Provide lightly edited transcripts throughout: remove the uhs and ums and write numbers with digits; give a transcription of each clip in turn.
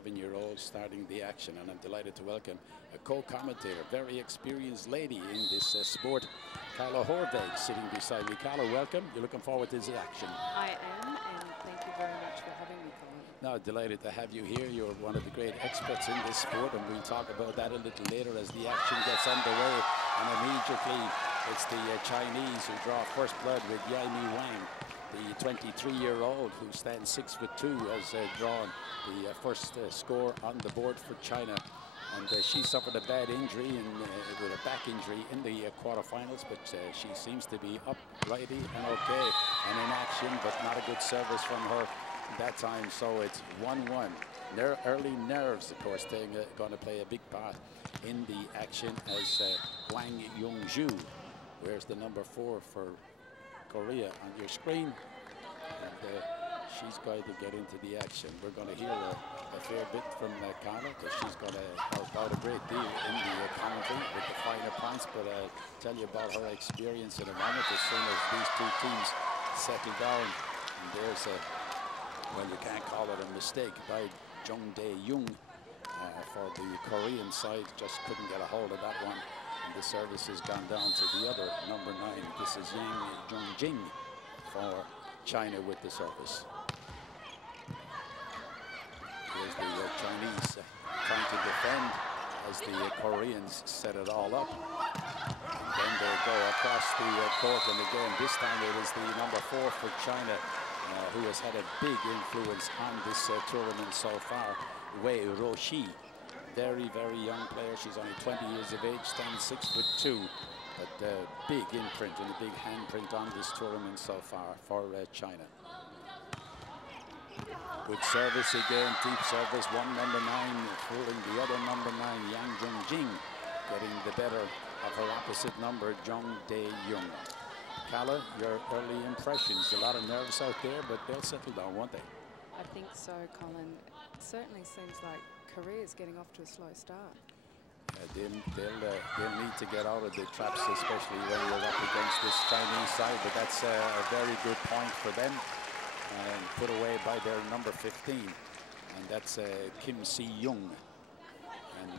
7-year-old starting the action, and I'm delighted to welcome a co-commentator, very experienced lady in this sport, Carla Horveg, sitting beside me. Carla, welcome. You're looking forward to this action. I am, and thank you very much for having me, Colin. No, delighted to have you here. You're one of the great experts in this sport, and we'll talk about that a little later as the action gets underway. And immediately, it's the Chinese who draw first blood with Yaimi Wang. The 23-year-old who stands 6'2" has drawn the first score on the board for China. And she suffered a bad injury with a back injury in the quarterfinals, but she seems to be uprighty and okay and in action, but not a good service from her that time. So it's 1-1. Early nerves, of course, going to play a big part in the action as Wang Yongju wears the number 4 for Korea on your screen, and she's going to get into the action. We're going to hear a fair bit from Carla, because she's going to help out a great deal in the commentary with the finer points, but I'll tell you about her experience in a moment as soon as these two teams settle down. And there's a, well, you can't call it a mistake by Jung Dae-young for the Korean side, just couldn't get a hold of that one. The service has gone down to the other number 9. This is Yang Zhongjing for China with the service. Here's the Chinese trying to defend as the Koreans set it all up. And then they go across the court, and again, this time it is the number 4 for China who has had a big influence on this tournament so far, Wei Roshi. Very, very young player. She's only 20 years of age, stands 6'2", but big imprint and a big handprint on this tournament so far for China. Good service again, deep service. One number 9 fooling the other number 9, Yang Zhongjing, getting the better of her opposite number, Jung Dae-young. Carla, your early impressions. A lot of nerves out there, but they'll settle down, won't they? I think so, Colin. It certainly seems like Korea's getting off to a slow start. They'll need to get out of the traps, especially when you're up against this Chinese side, but that's a very good point for them. And put away by their number 15, and that's Kim Si-young. And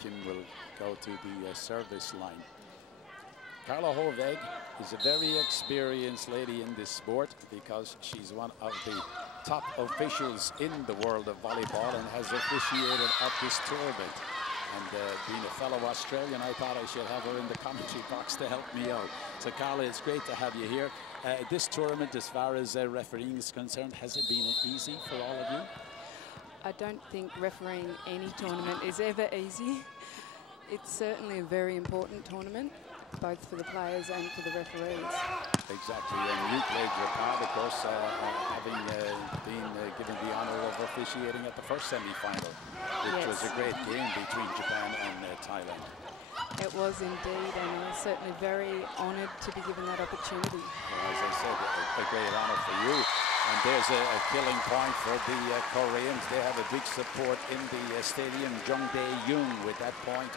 Kim will go to the service line. Carla Horveg is a very experienced lady in this sport because she's one of the top officials in the world of volleyball and has officiated at this tournament. And being a fellow Australian, I thought I should have her in the commentary box to help me out. So Carla, it's great to have you here. This tournament, as far as refereeing is concerned, has it been easy for all of you? I don't think refereeing any tournament is ever easy. It's certainly a very important tournament, both for the players and for the referees. Exactly, and you played your part, of course, having been given the honor of officiating at the first semi-final, which was a great game between Japan and Thailand. It was indeed, and I was certainly very honoured to be given that opportunity. Well, as I said, a great honour for you. And there's a killing point for the Koreans. They have a big support in the stadium, Jung Dae-young with that point.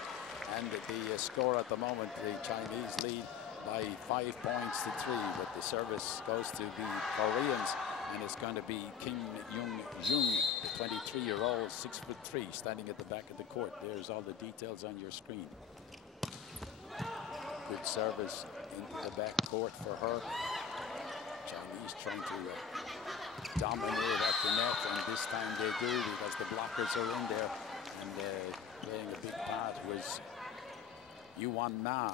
And the score at the moment, the Chinese lead by 5 points to 3, but the service goes to the Koreans, and it's going to be Kim Young-jung, the 23-year-old, 6'3", standing at the back of the court. There's all the details on your screen. Good service into the back court for her. Chinese trying to dominate at the net, and this time they do because the blockers are in there, and playing a big part was Yuan Na.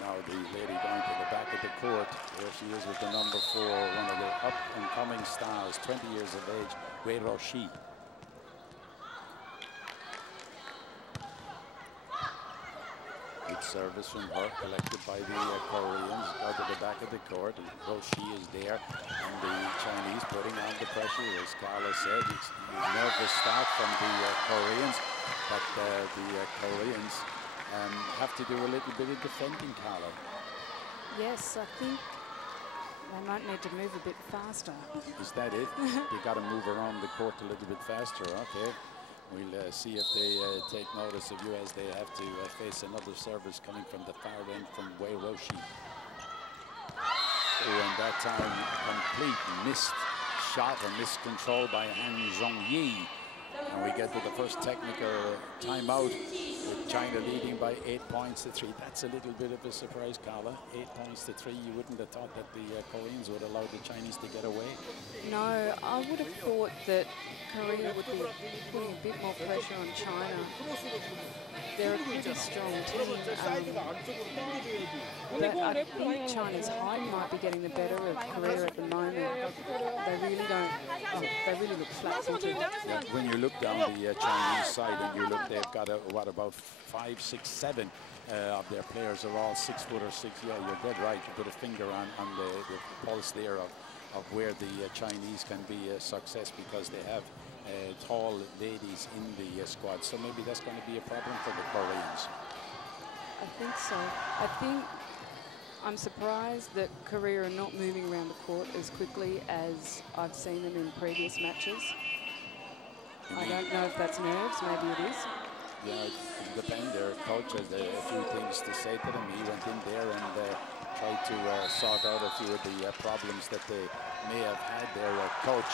Now the lady going to the back of the court. There she is with the number 4, one of the up-and-coming stars, 20 years of age, Wei Roshi. Good service from her, collected by the Koreans. Go to the back of the court, and Roshi is there, and the Chinese putting on the pressure. As Carla said, it's a nervous start from the Koreans, but the Koreans have to do a little bit of defending, Carla. Yes, I think they might need to move a bit faster. Is that it? They got to move around the court a little bit faster. Okay. We'll see if they take notice of you as they have to face another service coming from the far end from Wei Roshi. Oh, and that time complete missed shot, a miscontrol by Han Zhongyi. And we get to the first technical timeout with China leading by 8 points to 3. That's a little bit of a surprise, Carla. 8 points to 3. You wouldn't have thought that the Koreans would allow the Chinese to get away. No, I would have thought that Korea would be putting a bit more pressure on China. They're a pretty strong team. But I think China's height might be getting the better of Korea at the moment. They really look flat-footed. Yeah, when you look down the Chinese side and you look, they've got what about 5, 6, 7 of their players are all 6 foot or 6. Yeah, you're dead right. You put a finger on the pulse there of where the Chinese can be a success, because they have tall ladies in the squad. So maybe that's going to be a problem for the Koreans. I think so. I think I'm surprised that Korea are not moving around the court as quickly as I've seen them in previous matches. I don't know if that's nerves, maybe it is. Yeah, it depends. Their coach has a few things to say to them. He went in there and tried to sort out a few of the problems that they may have had. Their coach,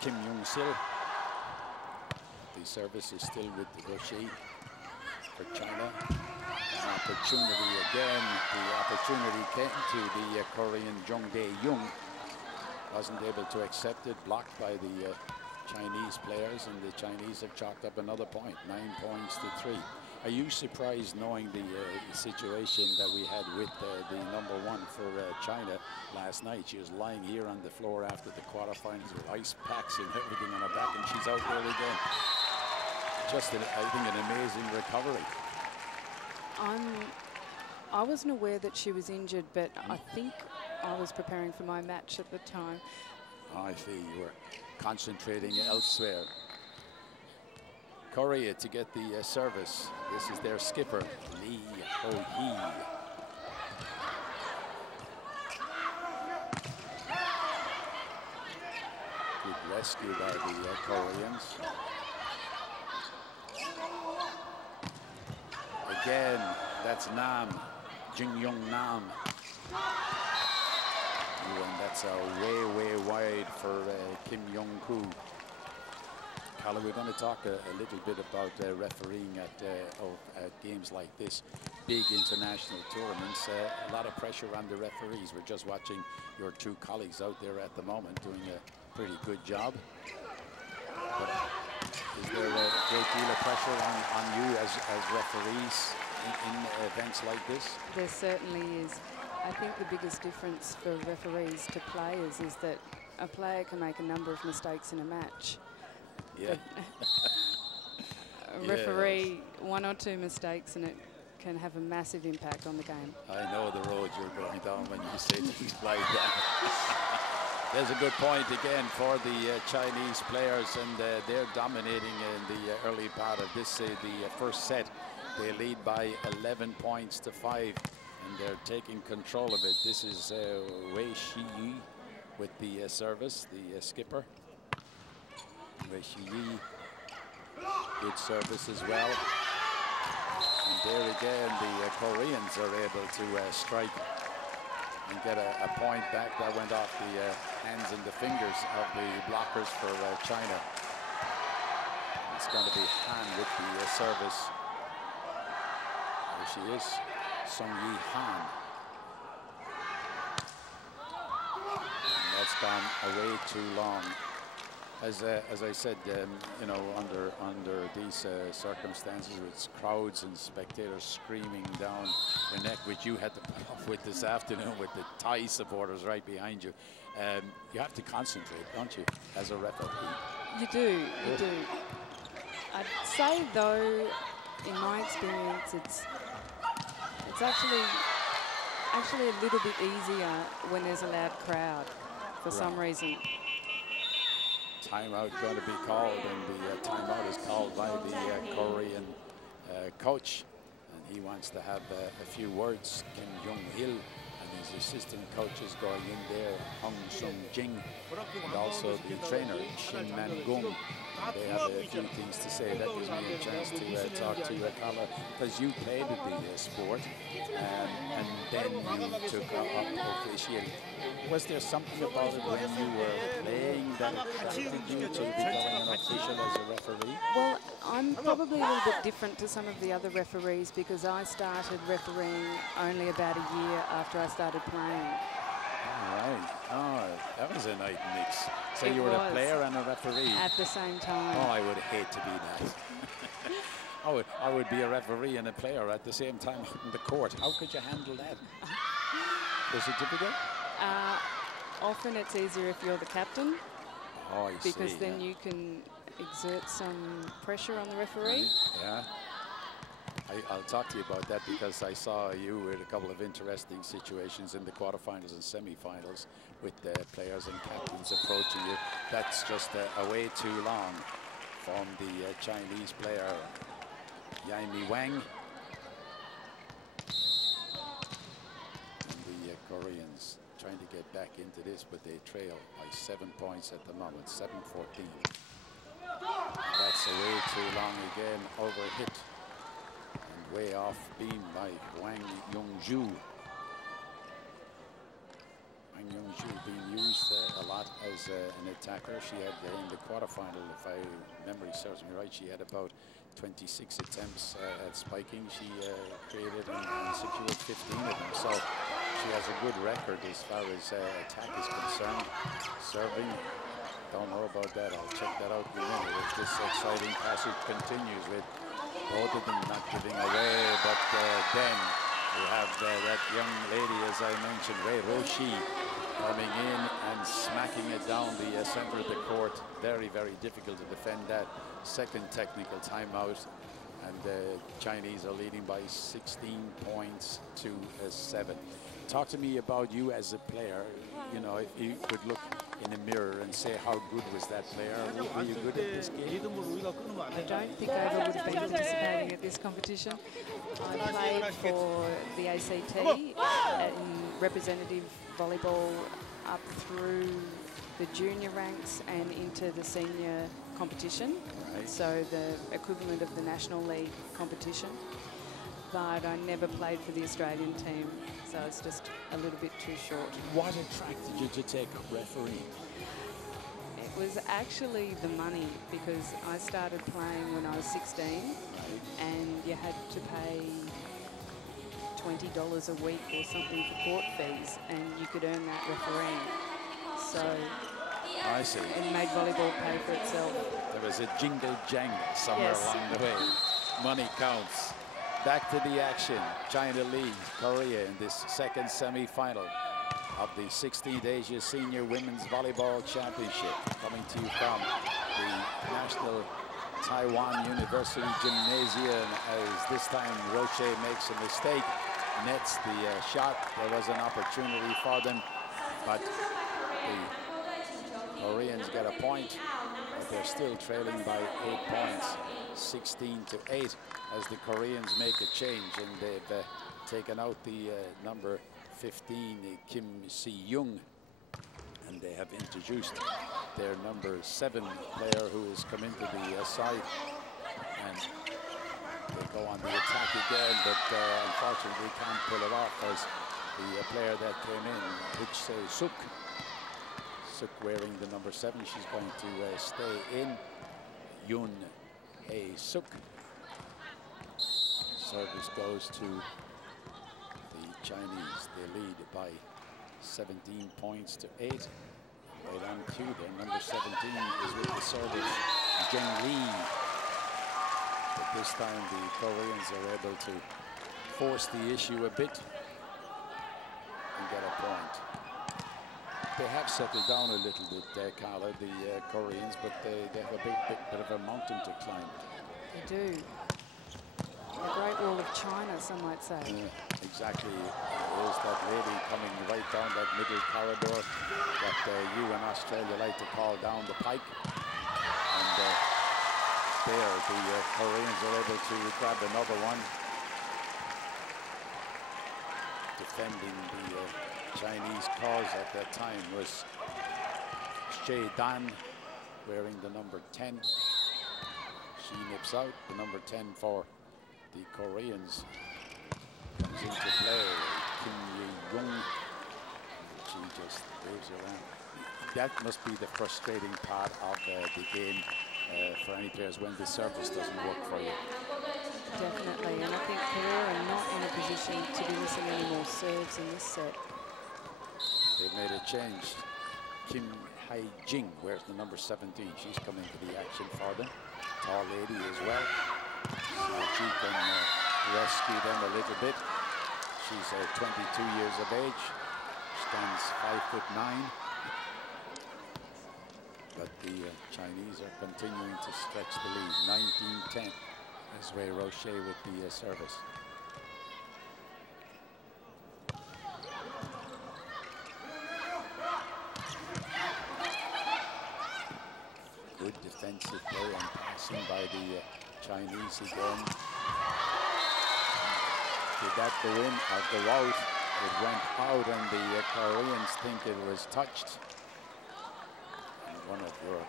Kim Young-sil. The service is still with Roshi for China. An opportunity again. The opportunity came to the Korean Jung Dae-young. Wasn't able to accept it, blocked by the Chinese players, and the Chinese have chalked up another point, 9 points to 3. Are you surprised, knowing the situation that we had with the #1 for China last night? She was lying here on the floor after the quarterfinals with ice packs and everything on her back, and she's out there again. Just, I think, an amazing recovery. I wasn't aware that she was injured, but I think I was preparing for my match at the time. I see you were concentrating elsewhere. Korea to get the service. This is their skipper, Lee Ho-hee. Good rescue by the Koreans. Again, that's Nam, Jin-young Nam. And that's way wide for Kim Young-koo. Carla, we're going to talk a little bit about refereeing at games like this, big international tournaments. A lot of pressure on the referees. We're just watching your two colleagues out there at the moment doing a pretty good job. But is there a great deal of pressure on you as referees in events like this? There certainly is. I think the biggest difference for referees to players is that a player can make a number of mistakes in a match. Yeah. A referee, 1 or 2 mistakes, and it can have a massive impact on the game. I know the road you're going down when you say things like that. There's a good point again for the Chinese players, and they're dominating in the early part of this, the first set. They lead by 11 points to 5. And they're taking control of it. This is Wei Shi-yi with the service, the skipper. Wei Shi-yi, good service as well. And there again, the Koreans are able to strike and get a point back. That went off the hands and the fingers of the blockers for China. It's going to be Han with the service. There she is. Sung-yi Han. And that's gone away too long. As I said, you know, under these circumstances, with crowds and spectators screaming down the neck, which you had to put up with this afternoon with the Thai supporters right behind you, you have to concentrate, don't you, as a referee? You do. I'd say, though, in my experience, it's actually a little bit easier when there's a loud crowd for some reason. Timeout going to be called, and the timeout is called by the Korean coach, and he wants to have a few words. Kim Jong-il and his his assistant coaches going in there, Hong Sung Jing, and also the trainer, Shin Man Gung. They have a few things to say. That gives me a chance to talk to Kala, because you played the sport and then you took up officiating. Was there something about it when you were playing that attracted you to becoming an official as a referee? Well, I'm probably a little bit different to some of the other referees because I started refereeing only about a year after I started playing. All right. Oh, that was a nice mix. So It you were was. a player and a referee? At the same time. Oh, I would hate to be that. I would be a referee and a player at the same time on the court. How could you handle that? Was it difficult? Often it's easier if you're the captain. Oh, I see. Because then you can exert some pressure on the referee. Yeah. I'll talk to you about that because I saw you with a couple of interesting situations in the quarterfinals and semifinals with the players and captains approaching you. That's just a way too long from the Chinese player, Yaimi Wang. And the Koreans trying to get back into this, but they trail by 7 points at the moment, 7-14. That's a way too long again, overhit. Way off beam by Wang Yongju. Wang Yongju being used a lot as an attacker. She had in the quarterfinal, if memory serves me right, she had about 26 attempts at spiking. She created and secured 15 of them. So she has a good record as far as attack is concerned. Serving, don't know about that. I'll check that out in a minute as this exciting passage continues with both of them not giving away, but then we have that young lady, as I mentioned, Wei Roshi, coming in and smacking it down the center of the court. Very, very difficult to defend that. Second technical timeout, and the Chinese are leading by 16 points to 7. Talk to me about you as a player. You know, if you could look in a mirror and say how good was that player. Were you good at this game? I don't think I ever would have been participating at this competition. I played for the ACT in representative volleyball up through the junior ranks and into the senior competition. Right. So the equivalent of the National League competition. But I never played for the Australian team, so it's just a little bit too short. What attracted you to take up refereeing? It was actually the money, because I started playing when I was 16, right, and you had to pay $20 a week or something for court fees, and you could earn that refereeing. So I see. It made volleyball pay for itself. There was a jingle jangle somewhere along the way. Money counts. Back to the action. China leads Korea in this second semi-final of the 16th Asia Senior Women's Volleyball Championship. Coming to you from the National Taiwan University Gymnasium, as this time Roche makes a mistake, nets the shot. There was an opportunity for them, but the Koreans get a point, but they're still trailing by 8 points, 16-8, as the Koreans make a change, and they've taken out the number 15, Kim Si-young, and they have introduced their number 7 player who has come into the side, and they go on the attack again, but unfortunately can't pull it off, as the player that came in, Hich Suk wearing the number 7, she's going to stay in. Yoon Hae Suk. Service goes to the Chinese. They lead by 17 points to 8. Right on cue there. Number 17 is with the service, Zheng Li. But this time the Koreans are able to force the issue a bit and get a point. They have settled down a little bit, Carla, the Koreans, but they have a bit of a mountain to climb. They do. The Great Wall of China, some might say. Exactly. There's that lady coming right down that middle corridor that you in Australia like to call down the pike. And there, the Koreans are able to grab another one. Defending the Chinese cause at that time was She Dan, wearing the number 10. She nips out the number 10 for the Koreans. Comes into play, Kim Yi-young. She just waves around. That must be the frustrating part of the game for any players when the service doesn't work for you. Definitely, and I think Korea are not in a position to be missing any more serves in this set. They've made a change. Kim Hae-jing wears the number 17. She's coming to the action for them. Tall lady as well. So she can rescue them a little bit. She's 22 years of age. Stands 5'9". But the Chinese are continuing to stretch the lead. 19-10 as Wei Roche with the service. Good defensive play and passing by the Chinese again. Did that go in or go out? It went out and the Koreans think it was touched. And one of your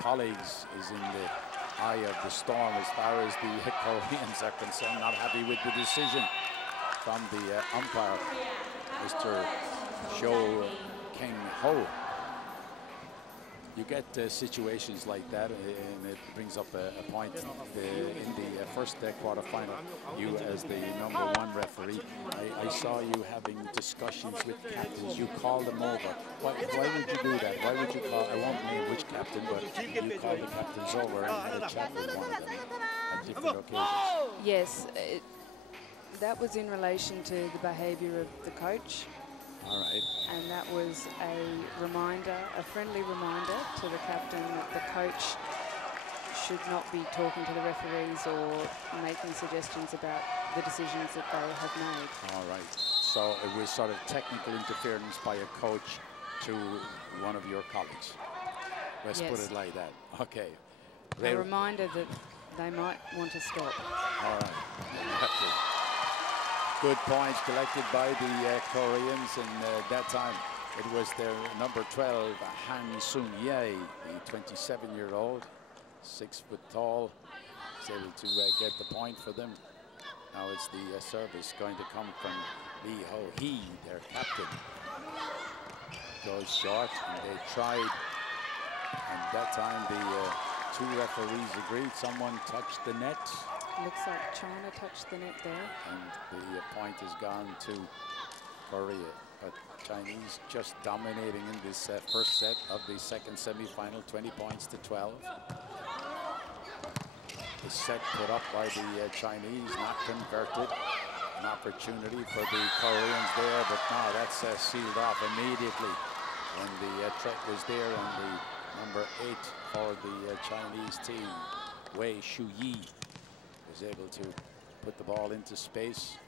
colleagues is in the eye of the storm as far as the Koreans are concerned, not happy with the decision from the umpire, Mr. Jo Keng-ho. You get situations like that, and it brings up a point. In the first quarterfinal, you as the #1 referee, I saw you having discussions with captains. You called them over. Why would you do that? Why would you call? I won't name which captain, but you called the captains over and had a chat with one of them on different occasions. Yes, that was in relation to the behaviour of the coach. All right. And that was a reminder, a friendly reminder to the captain that the coach should not be talking to the referees or making suggestions about the decisions that they have made. All right. So it was sort of technical interference by a coach to one of your colleagues. Let's put it like that. Okay. A reminder that they might want to stop. All right. Good points collected by the Koreans, and that time it was their number 12, Han Sung-yae, the 27-year-old, 6 foot tall, is able to get the point for them. Now it's the service going to come from Lee Ho-hee, their captain. Goes short, and they tried, and that time the two referees agreed. Someone touched the net. Looks like China touched the net there. And the point has gone to Korea. But Chinese just dominating in this first set of the second semi-final, 20 points to 12. The set put up by the Chinese, not converted. An opportunity for the Koreans there, but now that's sealed off immediately when the threat was there on the number 8 for the Chinese team, Wei Shuyi. Was able to put the ball into space.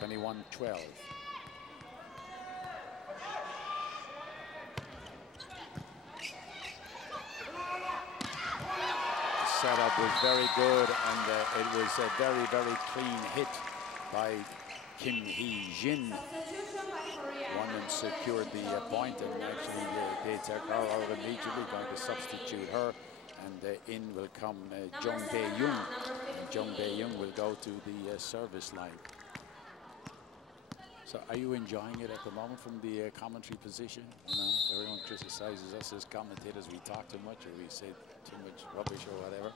21-12. The setup was very good, and it was a very, very clean hit by Kim Hee-jin. Won and secured the point, and actually they took her out immediately, going to substitute her. And in will come Jung Dae-young. And Jung Dae-young will go to the service line. So are you enjoying it at the moment from the commentary position? You know, everyone criticizes us as commentators. We talk too much or we say too much rubbish or whatever.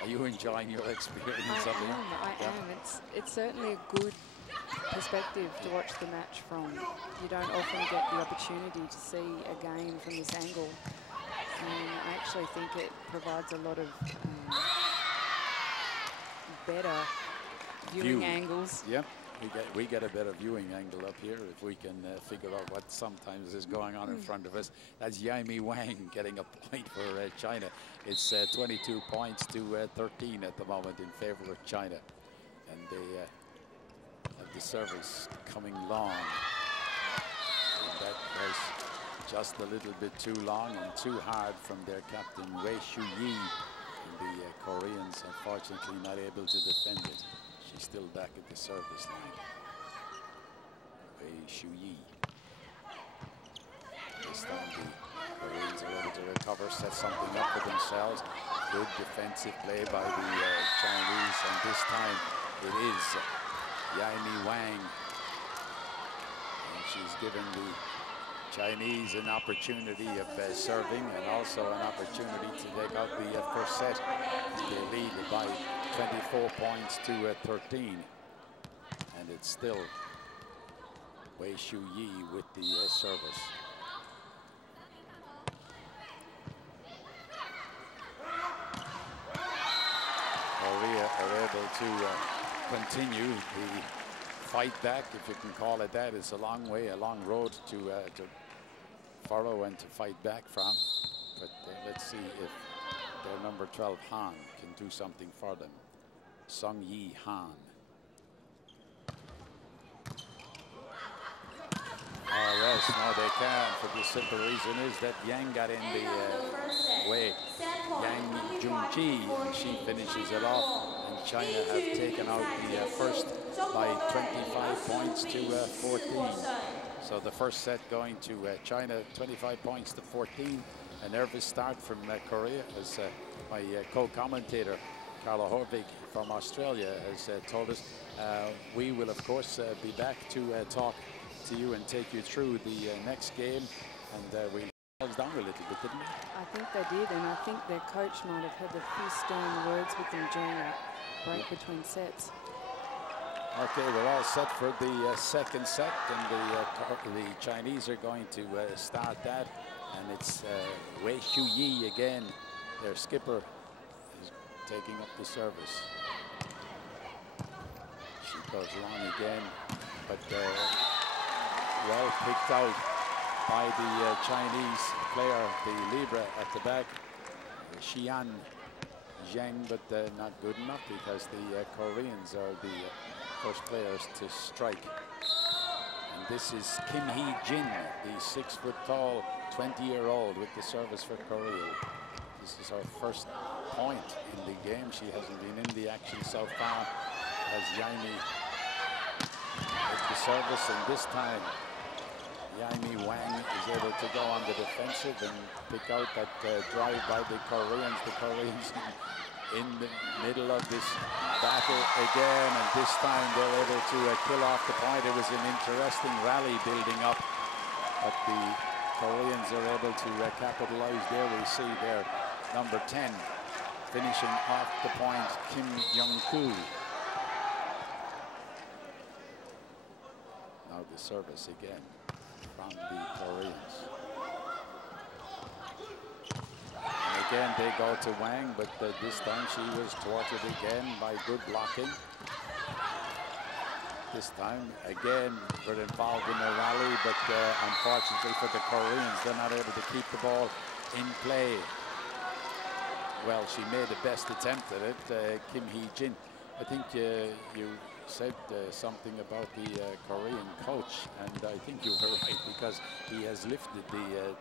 Are you enjoying your experience of it? I am. It's certainly a good perspective to watch the match from. You don't often get the opportunity to see a game from this angle. And I actually think it provides a lot of better viewing angles. Yep, we get a better viewing angle up here if we can figure out what sometimes is going on in front of us. That's Yaimi Wang getting a point for China. It's 22 points to 13 at the moment in favor of China. And they have the service coming long. And that was just a little bit too long and too hard from their captain, Wei Shuyi. And the Koreans, unfortunately, not able to defend it. She's still back at the service line. Wei Shuyi. This time the Koreans are able to recover, set something up for themselves. Good defensive play by the Chinese, and this time it is Yaimi Wang. And she's given the Chinese an opportunity of serving and also an opportunity to take out the first set. They lead by 24 points to 13. And it's still Wei Shuyi with the service. Korea are able to continue the fight back, if you can call it that. It's a long way, a long road to follow and to fight back from. But let's see if their number 12 Han can do something for them. Sung Yi Han. Oh yes, no they can, for the simple reason is that Yang got in the way. Yang Junji, and she finishes it off, and China have taken out the first by 25 points to 14. So the first set going to China, 25 points to 14. A nervous start from Korea, as my co-commentator Carla Horvig from Australia has told us. We will of course be back to talk to you and take you through the next game, and we down a little bit, didn't we? I think they did, and I think their coach might have had a few stern words with them during that break between sets. Okay, we're all set for the second set, and the Chinese are going to start that, and it's Wei Shuyi again. Their skipper is taking up the service. She goes long again, but well picked out by the Chinese player, the Libra at the back, Xian Zheng, but not good enough because the Koreans are the first players to strike. And this is Kim Hee-jin, the 6-foot-tall 20-year-old with the service for Korea. This is her first point in the game. She hasn't been in the action so far as Yaimi with the service, and this time Yaimi Wang is able to go on the defensive and pick out that drive by the Koreans. The Koreans in the middle of this battle again, and this time they're able to kill off the point. It was an interesting rally building up, but the Koreans are able to capitalize there. We see their number 10 finishing off the point, Kim Young-koo. Now the service again from the Koreans. And again they go to Wang, but this time she was thwarted again by good blocking. This time again we're involved in a rally, but unfortunately for the Koreans, they're not able to keep the ball in play. Well, she made the best attempt at it, Kim Hee-jin. I think you said something about the Korean coach, and I think you were right, because he has lifted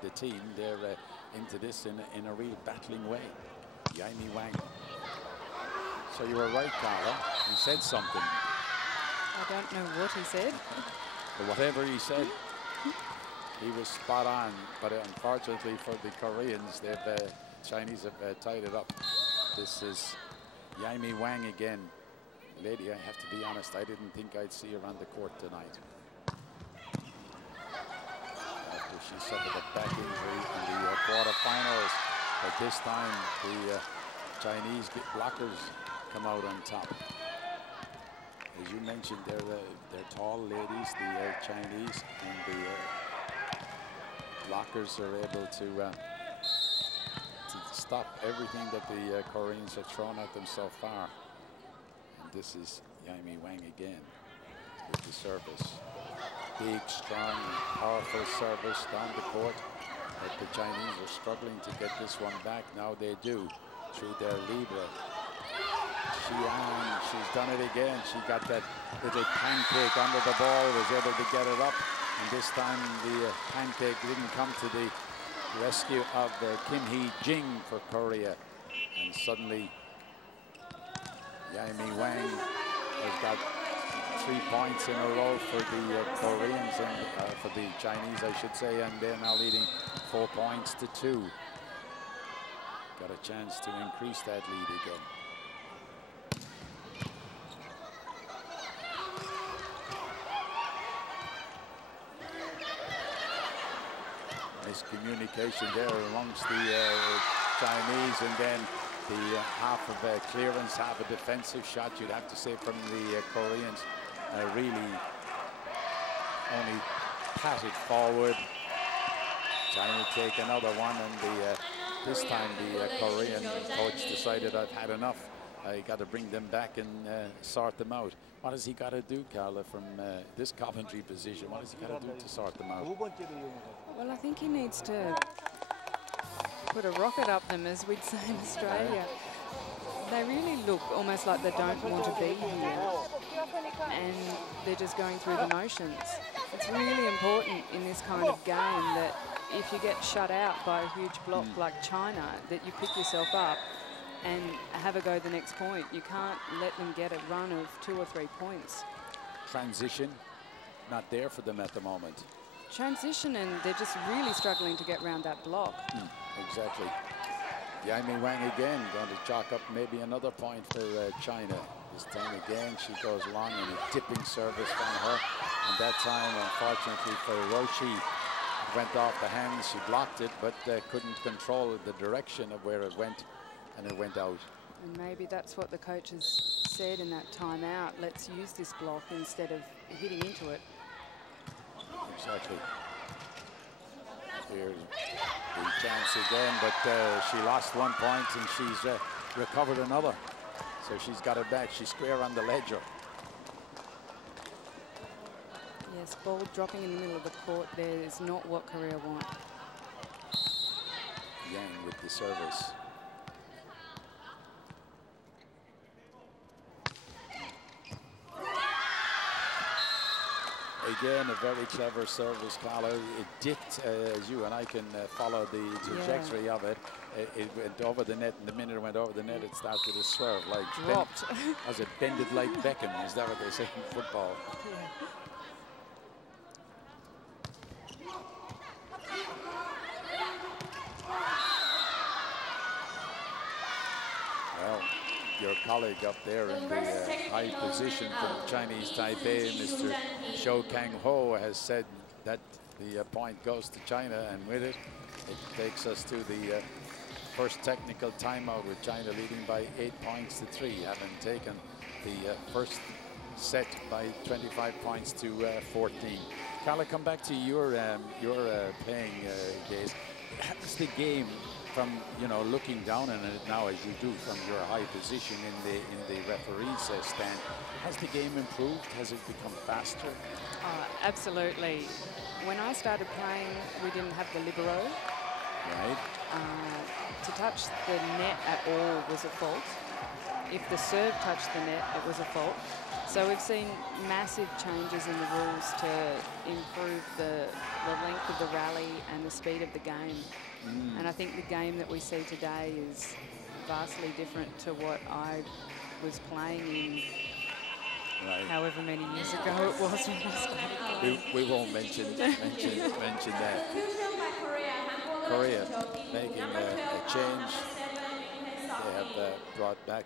the team there into this in a real battling way. Yaimi Wang. So you were right, Carla. You said something. I don't know what he said. But whatever he said, he was spot on. But unfortunately for the Koreans, they've Chinese have tied it up. This is Yaimi Wang again. Lady, I have to be honest, I didn't think I'd see her on the court tonight. After she suffered a back injury in the quarterfinals, but this time the Chinese blockers come out on top. As you mentioned, they're tall ladies, the Chinese, and the blockers are able to stop everything that the Koreans have thrown at them so far. And this is Yaimi Wang again with the service. Big, strong, powerful service down the court. But the Chinese are struggling to get this one back. Now they do through their Libra. Xian, she's done it again. She got that little pancake under the ball, was able to get it up. And this time the pancake didn't come to the rescue of Kim Hee-jin for Korea. And suddenly Yaimi Wang has got 3 points in a row for the Koreans, and for the Chinese, I should say, and they're now leading 4 points to 2. Got a chance to increase that lead again. Nice communication there amongst the Chinese, and then the half of clearance, half a defensive shot, you'd have to say, from the Koreans. Really only pass it forward. China take another one, and this time the Korean coach decided, I've had enough. I got to bring them back and sort them out. What has he got to do, Carla, from this Coventry position? What has he got to do to sort them out? Well, I think he needs to put a rocket up them, as we'd say in Australia. They really look almost like they don't want to be here, and they're just going through the motions. It's really important in this kind of game that if you get shut out by a huge block like China, that you pick yourself up and have a go the next point. You can't let them get a run of 2 or 3 points. Transition, not there for them at the moment. Transition, and they're just really struggling to get around that block. Exactly. Yaimei Wang again going to chalk up maybe another point for China. This time again, she goes long in a tipping service from her. And that time, unfortunately for Roshi, it went off the hands. She blocked it, but couldn't control the direction of where it went, and it went out. And maybe that's what the coaches said in that timeout. Let's use this block instead of hitting into it. Exactly. Here's the chance again, but she lost 1 point, and she's recovered another. So she's got it back. She's square on the ledger. Yes, ball dropping in the middle of the court there is not what Korea want. Yang with the service. Again, a very clever service, Carlo. It dipped, as you and I can follow the trajectory of it. It went over the net, and the minute it went over the net, it started to swerve like dropped. As it bended like Beckham, is that what they say in football? Yeah. Well, your colleague up there in the high position from Chinese Taipei, Mr. Shou Kang-ho, has said that the point goes to China, and with it, it takes us to the first technical timeout, with China leading by 8 points to 3, having taken the first set by 25 points to 14. Carla, come back to your playing days. How does the game, from looking down on it now as you do from your high position in the referee's stand, has the game improved? Has it become faster? Absolutely. When I started playing, we didn't have the libero. Right. To touch the net at all was a fault. If the serve touched the net, it was a fault. So we've seen massive changes in the rules to improve the length of the rally and the speed of the game. And I think the game that we see today is vastly different to what I was playing in however many years ago it was when I started playing. We won't mention that. Korea making a change. They have brought back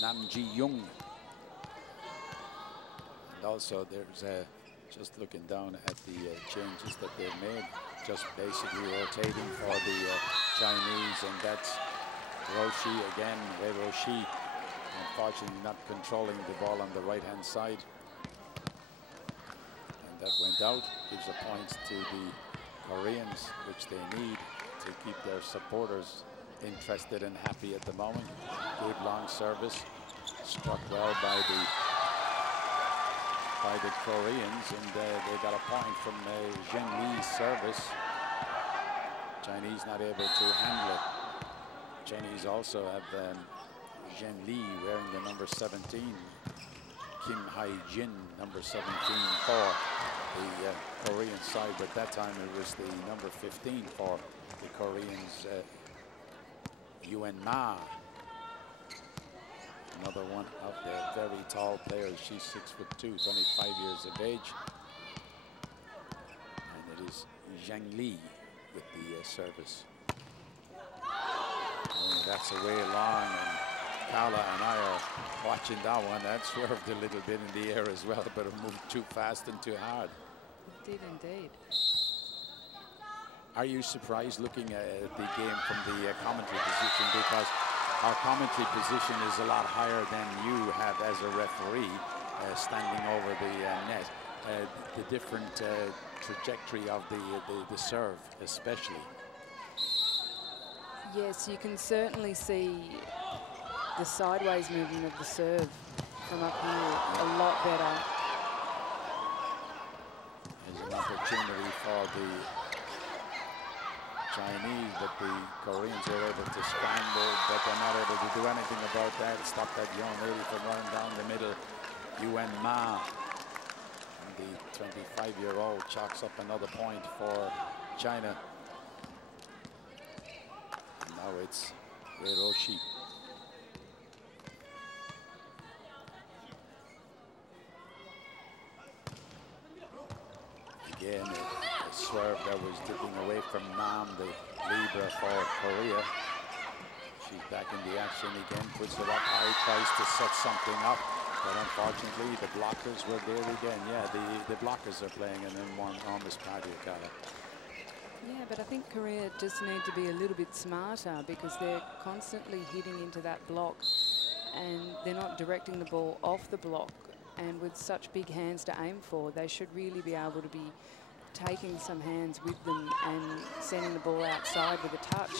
Nam Ji-young. And also there's just looking down at the changes that they've made, just basically rotating for the Chinese, and that's Roshi again. Wei Roshi, unfortunately not controlling the ball on the right-hand side. And that went out, gives the points to the Koreans, which they need to keep their supporters interested and happy at the moment. Good long service, struck well by the Koreans, and they got a point from Zheng Li's service. Chinese not able to handle it. Chinese also have Zheng Li wearing the number 17. Kim Hai-jin, number 17 for the Korean side, but that time it was the number 15 for the Koreans, Yuan Ma. Another one of the very tall players. She's 6'2", 25 years of age. And it is Zhang Li with the service. Oh, that's away long, and Carla and I are watching that one. That swerved a little bit in the air as well, but it moved too fast and too hard. It did indeed. Are you surprised looking at the game from the commentary position? Because our commentary position is a lot higher than you have as a referee standing over the net. The different trajectory of the serve, especially. Yes, you can certainly see the sideways movement of the serve from up here a lot better. There's an opportunity for the Chinese, but the Koreans are able to scramble, but they're not able to do anything about that. Stop that young lady from running down the middle. Yuan Ma, and the 25-year-old, chalks up another point for China. And now it's Wei Roshi. Again, a swerve that was dipping away from Nam, the Libra for Korea. She's back in the action again, puts it up high, tries to set something up, but unfortunately the blockers were there again. Yeah, the blockers are playing an enormous part here, Carla. Yeah, but I think Korea just need to be a little bit smarter because they're constantly hitting into that block and they're not directing the ball off the block. And with such big hands to aim for, they should really be able to be taking some hands with them and sending the ball outside with a touch.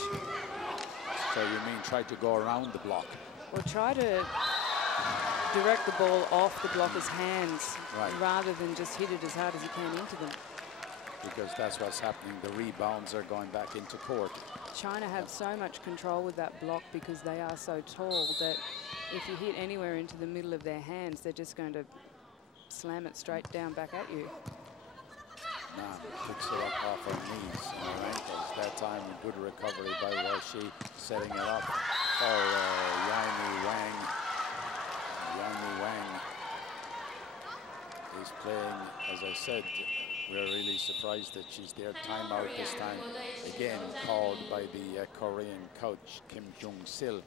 So you mean try to go around the block? Or try to direct the ball off the blocker's hands rather than just hit it as hard as you can into them. Because that's what's happening. The rebounds are going back into court. China have so much control with that block because they are so tall that if you hit anywhere into the middle of their hands, they're just going to slam it straight down back at you. Nam picks her up off her knees and her ankles. That time, a good recovery by Roshi, setting it up for Yainu Wang. Yainu Wang is playing, as I said, we're really surprised that she's there. Timeout this time, again called by the Korean coach Kim Jung-sil,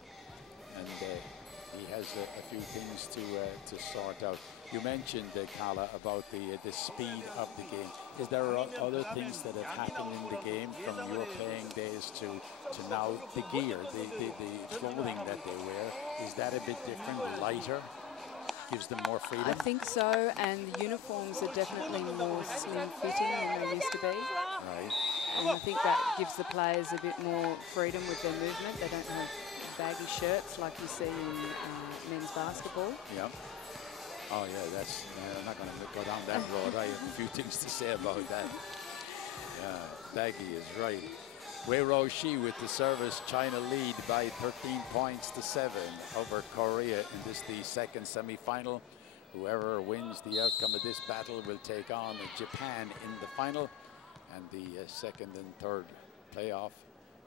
and he has a few things to sort out. You mentioned, Carla, about the speed of the game. Is there other things that have happened in the game from your playing days to now? The gear, the clothing that they wear, is that a bit different, lighter? Gives them more freedom? I think so, and the uniforms are definitely more slim fitting than they used to be. Right. And I think that gives the players a bit more freedom with their movement. They don't have baggy shirts like you see in men's basketball. Yeah. Oh yeah, that's, I'm not going to go down that road. I have a few things to say about that. Yeah, baggy is right. Wei Roshi with the service. China lead by 13 points to 7 over Korea in this, the second semi-final. Whoever wins the outcome of this battle will take on Japan in the final. And the second and third playoff,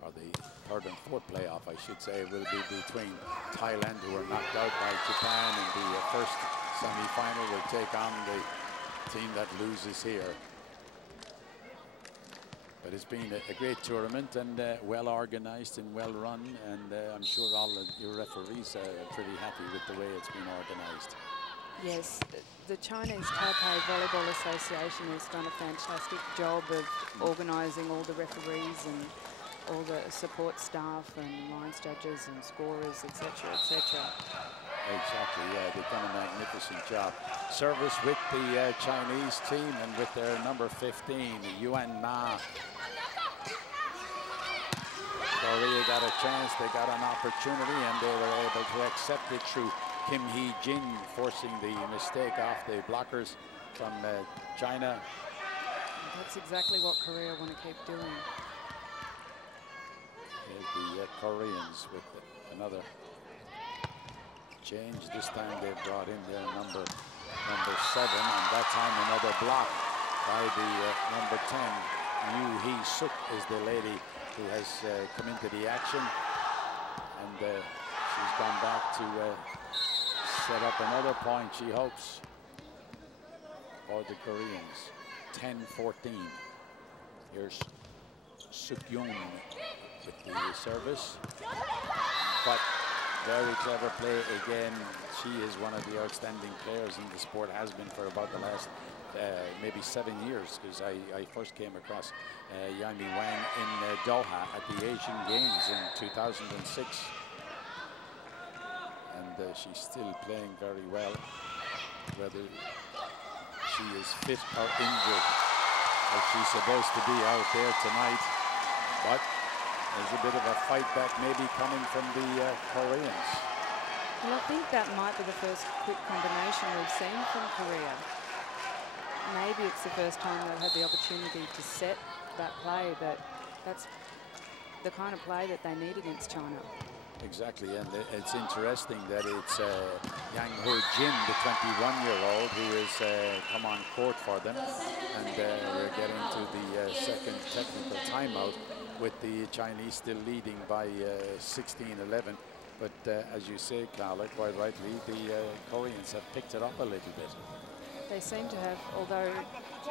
or the third and fourth playoff, I should say, will be between Thailand, who were knocked out by Japan in the first semi-final, will take on the team that loses here. But it's been a great tournament and well organized and well run, and I'm sure all of your referees are pretty happy with the way it's been organized. Yes, the Chinese Taipei Volleyball Association has done a fantastic job of organising all the referees and all the support staff and lines judges and scorers, etc., etc. Exactly, yeah, they've done a magnificent job. Service with the Chinese team and with their number 15, Yuan Ma. Korea got a chance, they got an opportunity, and they were able to accept it through Kim Hee-jin, forcing the mistake off the blockers from China. That's exactly what Korea want to keep doing. Here's the Koreans with another change. This time they've brought in their number 7, and that time another block by the number 10. Yoo Hee-suk is the lady who has come into the action, and she's gone back to set up another point, she hopes, for the Koreans. 10-14. Here's Suk-yoon with the service. But very clever play again. She is one of the outstanding players in the sport, has been for about the last maybe 7 years, because I first came across Yaimi Wang in Doha at the Asian Games in 2006. And she's still playing very well, whether she is fit or injured, as she's supposed to be out there tonight. But there's a bit of a fight back maybe coming from the Koreans. Well, I think that might be the first quick combination we've seen from Korea. Maybe it's the first time they've had the opportunity to set that play, but that's the kind of play that they need against China. Exactly, and it's interesting that it's Yang Ho-jin, the 21-year-old, who has come on court for them. And we're getting to the second technical timeout, with the Chinese still leading by 16-11. But as you say, Carla, quite rightly, the Koreans have picked it up a little bit. They seem to have, although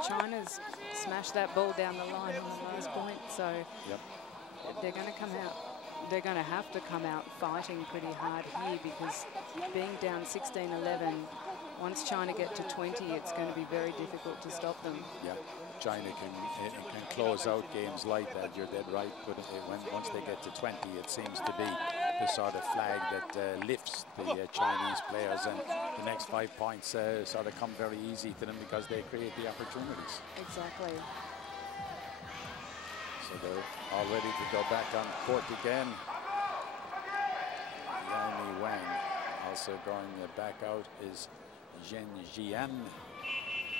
China's smashed that ball down the line on the last point, so yep. They're going to come out. They're going to have to come out fighting pretty hard here, because being down 16-11, once China get to 20, it's going to be very difficult to stop them. Yeah, China can close out games like that. You're dead right. But once they get to 20, it seems to be the sort of flag that lifts the Chinese players, and the next 5 points sort of come very easy to them because they create the opportunities. Exactly. So they're all ready to go back on court again. Yaimi Wang. Also going back out is Zhen Jian,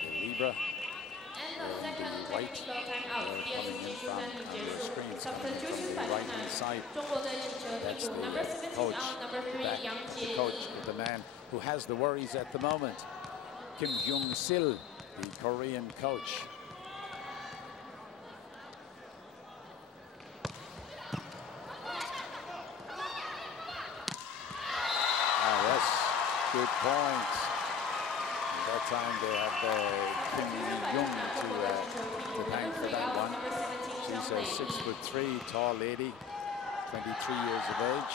the Libra. And the white coming in from your screens, coming from the right hand side. That's the coach, the coach, the man who has the worries at the moment. Kim Hyung-sil, the Korean coach. Good point. At that time they had Kim Young to thank for that one. She's a 6'3" tall lady, 23 years of age.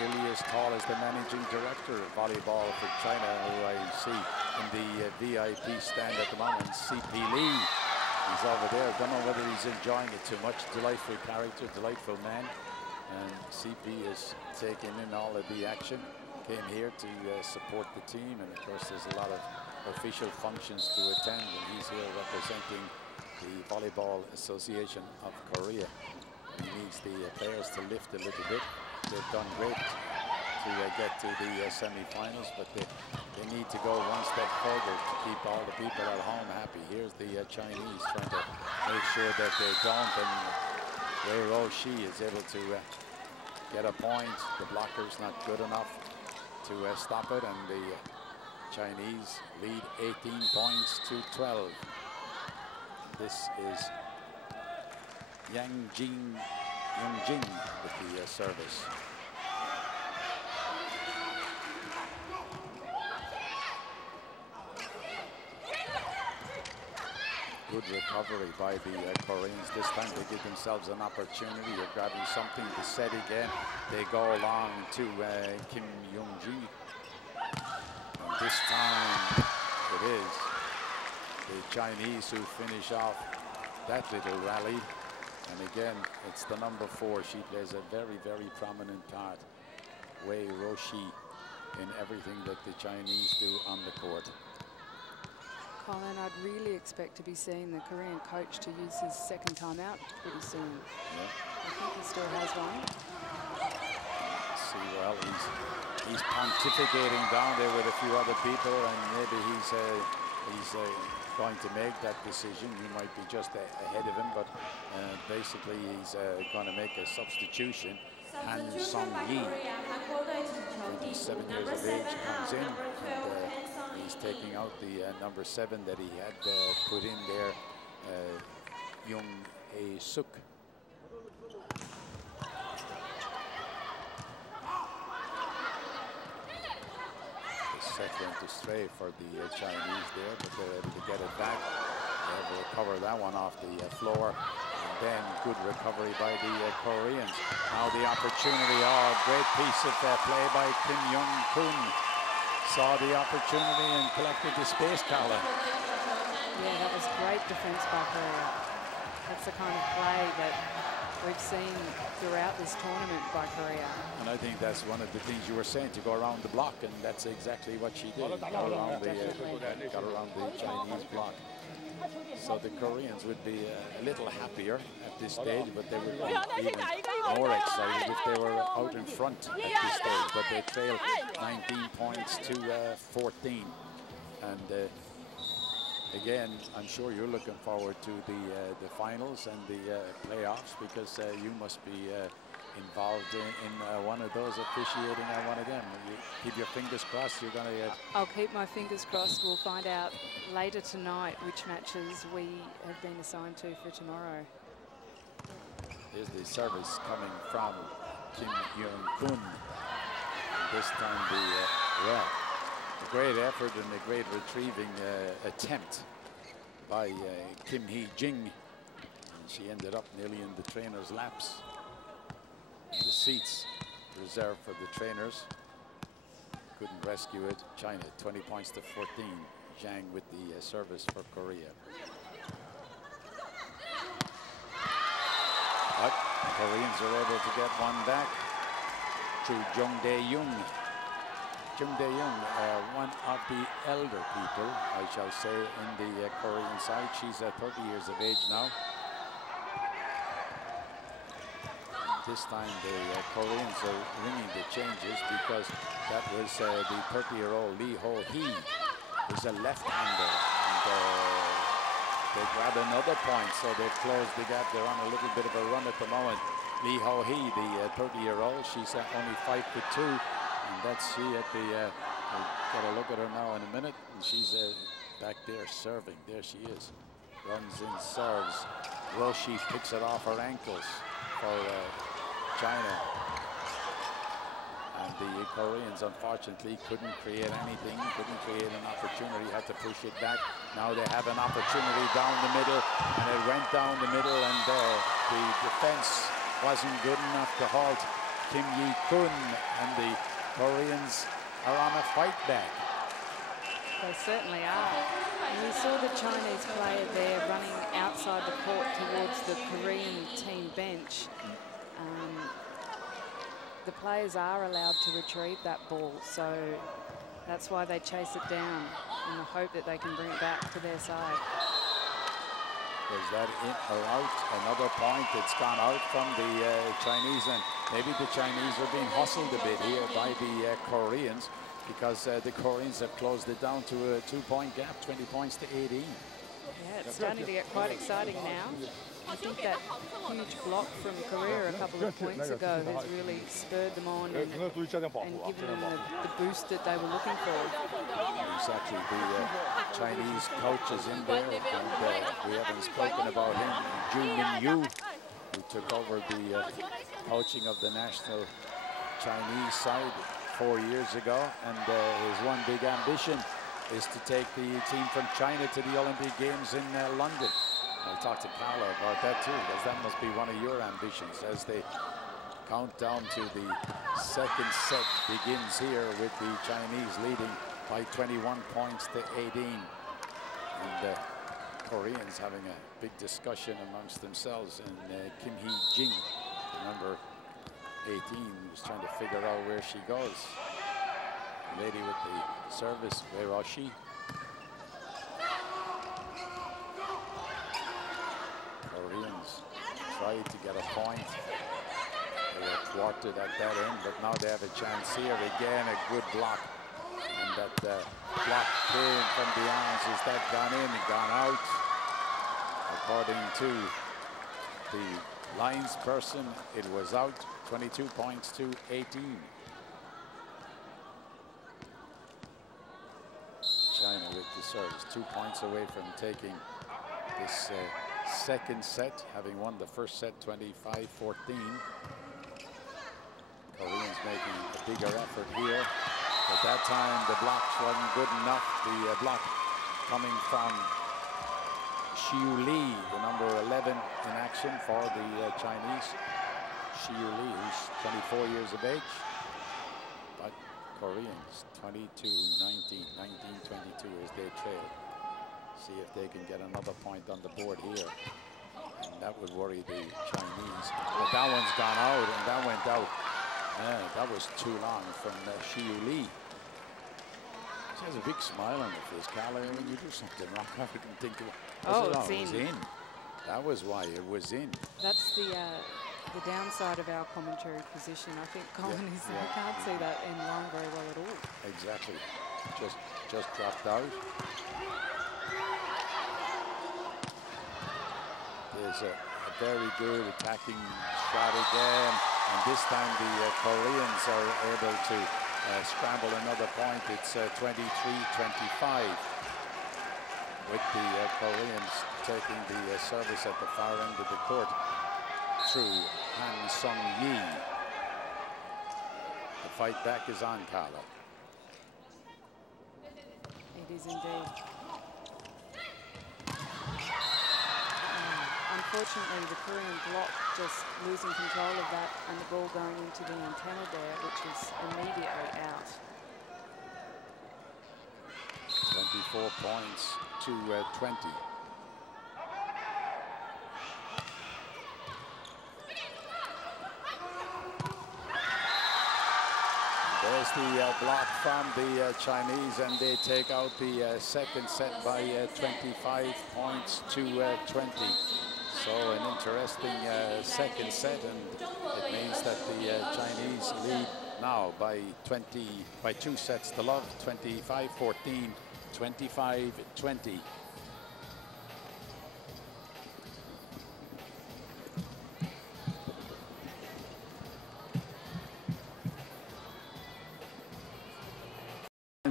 Nearly as tall as the managing director of volleyball for China, who I see in the VIP stand at the moment, CP Lee. He's over there. Don't know whether he's enjoying it too much. Delightful character, delightful man. And CP is taking in all of the action. Came here to support the team, and of course there's a lot of official functions to attend, and he's here representing the Volleyball Association of Korea. He needs the players to lift a little bit. They've done great to get to the semi-finals, but they need to go one step further to keep all the people at home happy. Here's the Chinese trying to make sure that they don't, and Wei Ro-shi is able to get a point. The blocker's not good enough to stop it, and the Chinese lead 18 points to 12. This is Yang Jing with the service. Good recovery by the Koreans. This time they give themselves an opportunity of grabbing something to set again. They go along to Kim Young-ji. This time it is the Chinese who finish off that little rally. And again, it's the number 4. She plays a very, very prominent part. Wei Ro-shi in everything that the Chinese do on the court. Colin, I'd really expect to be seeing the Korean coach to use his second timeout pretty soon. Yeah. I think he still has one. Let's see, well, he's pontificating down there with a few other people, and maybe he's going to make that decision. He might be just ahead of him, but basically he's going to make a substitution. Han Song-yi, 27 years of age, comes in. And, he's taking out the number 7 that he had put in there, Young Hae-suk. set went astray for the Chinese there, but they're able to get it back. They'll recover that one off the floor. And then good recovery by the Koreans. Now the opportunity. Oh, great piece of play by Kim Young-kun. Saw the opportunity and collected the space, Carla. Yeah, that was great defense by Korea. That's the kind of play that we've seen throughout this tournament by Korea. And I think that's one of the things you were saying, to go around the block, and that's exactly what she did. Got around the Chinese block. So the Koreans would be a little happier at this stage, but they would be even more excited if they were out in front at this stage. But they trailed 19 points to 14. And again, I'm sure you're looking forward to the finals and the playoffs, because you must be involved in one of those, officiating at one of them. You keep your fingers crossed you're going to get... I'll keep my fingers crossed. We'll find out later tonight which matches we have been assigned to for tomorrow. Here's the service coming from Kim Young-kun. This time the great effort and a great retrieving attempt by Kim Hee-jing. And she ended up nearly in the trainer's laps. The seats reserved for the trainers. Couldn't rescue it. China 20 points to 14. Zhang with the service for Korea. But the Koreans are able to get one back to Jung Dae-young. Jung Dae-young, one of the elder people, I shall say, in the Korean side. She's 30 years of age now. This time the Koreans are ringing the changes, because that was the 30-year-old Lee Ho-hee, who's a left-hander. And they grab another point, so they've closed the gap. They're on a little bit of a run at the moment. Lee Ho-hee, the 30-year-old, she's only 5'2", and that's she at the... I'll get a look at her now in a minute, and she's back there serving. There she is. Runs in, serves. Roshi picks it off her ankles for China. And the Koreans, unfortunately, couldn't create anything, couldn't create an opportunity, had to push it back. Now they have an opportunity down the middle, and it went down the middle, and the defense wasn't good enough to halt Kim Yi-kun, and the Koreans are on a fight back. They certainly are. And we saw the Chinese player there running outside the court towards the Korean team bench. The players are allowed to retrieve that ball, so that's why they chase it down in the hope that they can bring it back to their side. Was that in or out? Another point that's gone out from the Chinese, and maybe the Chinese are being hustled a bit here by the Koreans, because the Koreans have closed it down to a 2-point gap, 20 points to 18. Yeah, it's starting to get quite exciting now. I think that huge block from Korea a couple of points ago has really spurred them on and given them the boost that they were looking for. Exactly. The Chinese coach is in there, and we haven't spoken about him. Ju Min-yu, who took over the coaching of the national Chinese side 4 years ago, and his one big ambition is to take the team from China to the Olympic Games in London. I'll talk to Carla about that too, because that must be one of your ambitions as they count down to the second set begins here, with the Chinese leading by 21 points to 18. And the Koreans having a big discussion amongst themselves, and Kim Hee-jing, number 18, was trying to figure out where she goes. The lady with the service, Roshi. Koreans tried to get a point. They were thwarted at that end, but now they have a chance here. Again, a good block. And that block came from the arms. Is that gone in and gone out? According to the lines person, it was out. 22 points to 18. China with the service, 2 points away from taking this second set, having won the first set 25-14. Koreans making a bigger effort here. At that time, the blocks weren't good enough. The block coming from Xiu Li, the number 11 in action for the Chinese. Xiu Li, who's 24 years of age. But Koreans, 22, 19, 19, 22 as they trail. See if they can get another point on the board here. And that would worry the Chinese. But that one's gone out, and that went out. Yeah, that was too long from Xiu Li. She has a big smile on her face, Carla. When you do something wrong, I can think of it was in. That was why it was in. That's the downside of our commentary position. I think Colin is we can't see that end long very well at all. Exactly. Just dropped out. There's a very good attacking shot again. And this time the Koreans are able to scramble another point. It's 23-25 with the Koreans taking the service at the far end of the court through Han Sung-yi. The fight back is on, Carla. It is indeed. Unfortunately, the Korean block just losing control of that and the ball going into the antenna there, which is immediately out. 24 points to 20. There's the block from the Chinese, and they take out the second set by 25 points to 20. So an interesting second set, and it means that the Chinese lead now by 2 sets to love, 25-14, 25-20.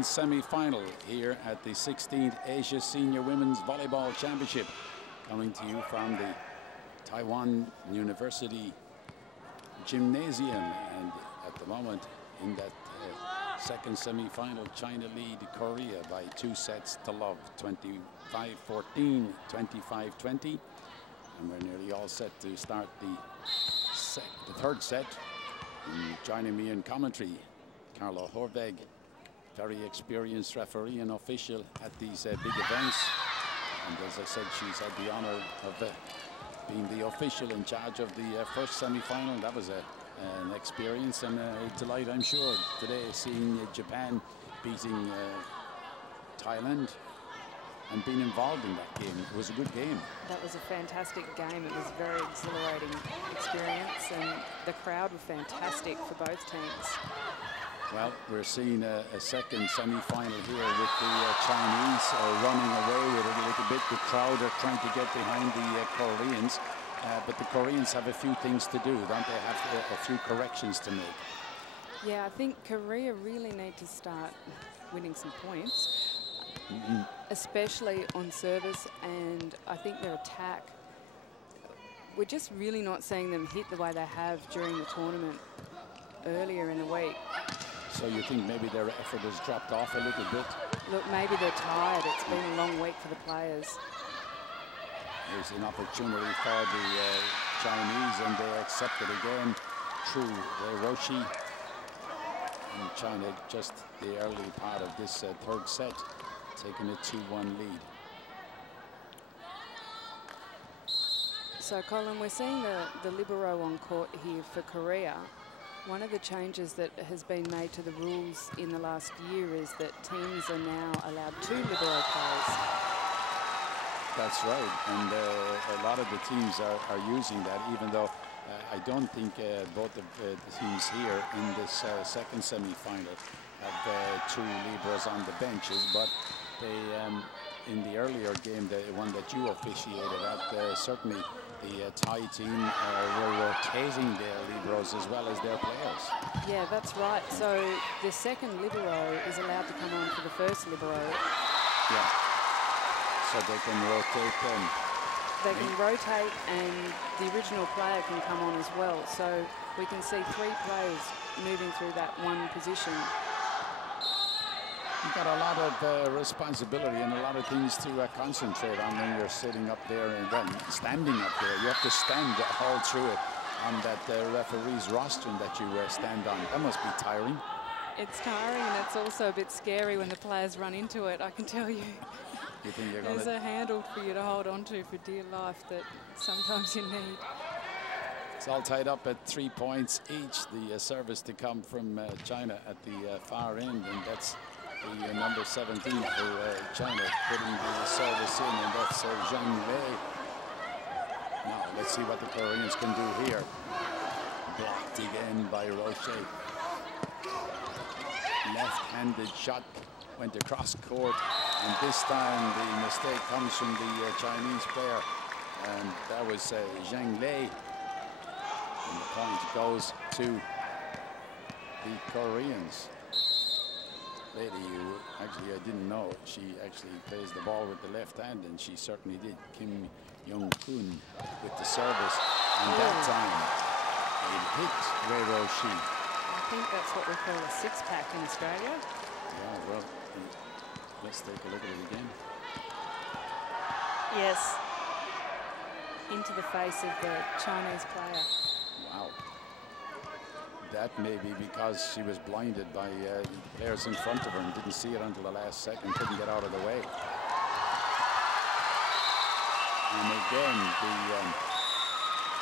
Semi-final here at the 16th Asia Senior Women's Volleyball Championship, coming to you from the Taiwan University Gymnasium. And at the moment in that second semi-final, China lead Korea by 2 sets to love, 25-14, 25-20. And we're nearly all set to start the third set. And joining me in commentary, Carla Horveg, very experienced referee and official at these big events. And as I said, she's had the honor of being the official in charge of the first semi-final. That was an experience and a delight, I'm sure, today, seeing Japan beating Thailand and being involved in that game. It was a good game. That was a fantastic game. It was a very exhilarating experience, and the crowd were fantastic for both teams. Well, we're seeing a second semi-final here with the Chinese running away with it a little bit. The crowd are trying to get behind the Koreans, but the Koreans have a few things to do, don't they? Have a few corrections to make. Yeah, I think Korea really need to start winning some points, especially on service, and I think their attack, we're just really not seeing them hit the way they have during the tournament earlier in the week. So you think maybe their effort has dropped off a little bit? Look, maybe they're tired. It's been a long week for the players. There's an opportunity for the Chinese, and they accept it again through Roshi. And China, just the early part of this third set, taking a 2-1 lead. So, Colin, we're seeing the libero on court here for Korea. One of the changes that has been made to the rules in the last year is that teams are now allowed 2 libero players. That's right, and a lot of the teams are using that, even though I don't think both of the teams here in this second semi-final have 2 liberos on the benches, but they, in the earlier game, the one that you officiated at, certainly the Thai team were rotating their liberos as well as their players. Yeah, that's right. So the second libero is allowed to come on for the first libero. Yeah. So they can rotate them. They can rotate, and the original player can come on as well. So we can see 3 players moving through that one position. You've got a lot of responsibility and a lot of things to concentrate on when you're sitting up there and then standing up there. You have to stand all through it on that referee's rostrum that you stand on. That must be tiring. It's tiring, and it's also a bit scary when the players run into it, I can tell you. You think you're There's a handle for you to hold on to for dear life that sometimes you need. It's all tied up at 3 points each. The service to come from China at the far end, and that's the number 17 for China putting the service in, and that's Zhang Wei. Now let's see what the Koreans can do here. Blocked again by Roche. Left-handed shot went across court, and this time the mistake comes from the Chinese player, and that was Zhang Lei. And the point goes to the Koreans. Lady, who actually I didn't know, she actually plays the ball with the left hand, and she certainly did. Kim Young-kun with the service, and that time it hit Wei Roshi. I think that's what we call a six-pack in Australia. Yeah, well, let's take a look at it again. Yes. Into the face of the Chinese player. Wow. That may be because she was blinded by the players in front of her and didn't see it until the last second, couldn't get out of the way. And again, the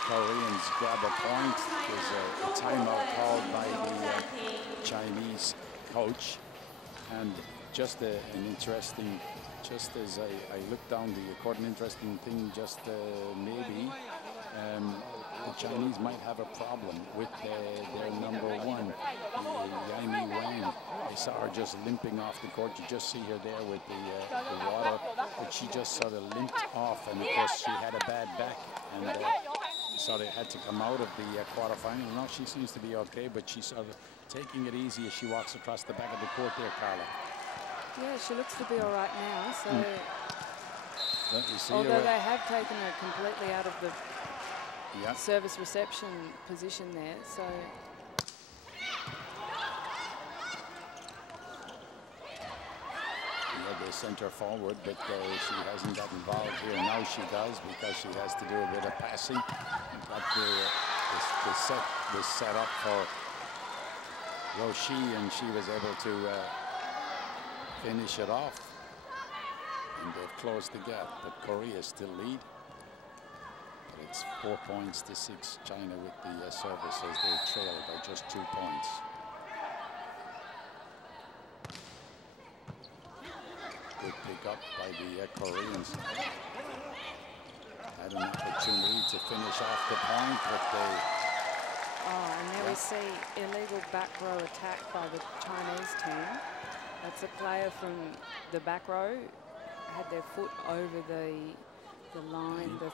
Koreans grab a point. There's a timeout called by the Chinese coach. And just an interesting, just as I looked down the court, an interesting thing, just maybe the Chinese might have a problem with their number one, Yaimi Wang. I saw her just limping off the court. You just see her there with the water, but she just sort of limped off, and of course she had a bad back, and sort of had to come out of the quarterfinal. Now she seems to be okay, but she's sort of taking it easy as she walks across the back of the court there, Carla. Yeah, she looks to be all right now. So, although they have taken her completely out of the service reception position there, so. Yeah, they sent her forward, but she hasn't got involved here. Now she does, because she has to do a bit of passing. But the set was set up for Roshi, and she was able to finish it off. And they've closed the gap, but Korea still lead. But it's 4 points to 6, China with the service as they trail by just 2 points. Good pick up by the Koreans. Had an opportunity to finish off the point, but they... Oh, and there we see illegal back row attack by the Chinese team. That's a player from the back row, had their foot over the line, the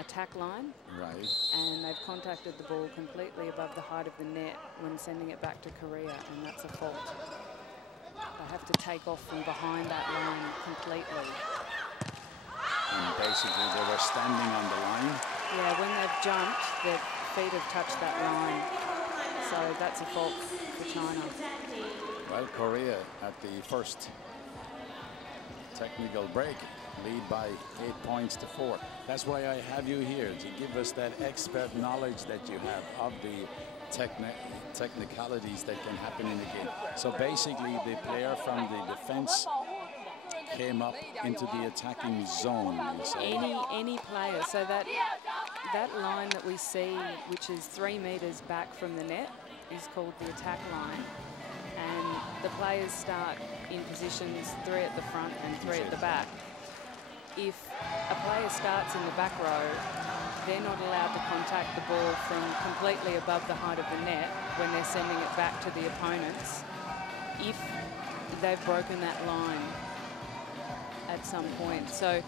attack line. Right. And they've contacted the ball completely above the height of the net when sending it back to Korea, and that's a fault. They have to take off from behind that line completely. And basically they were standing on the line. Yeah, when they've jumped, their feet have touched that line. So that's a fault for China. Well, Korea at the first technical break lead by 8 points to 4. That's why I have you here, to give us that expert knowledge that you have of the technicalities that can happen in the game. So basically the player from the defense came up into the attacking zone. Any player. So that line that we see, which is 3 meters back from the net, is called the attack line. And the players start in positions 3 at the front and 3 at the back. If a player starts in the back row, they're not allowed to contact the ball from completely above the height of the net when they're sending it back to the opponents, if they've broken that line at some point. So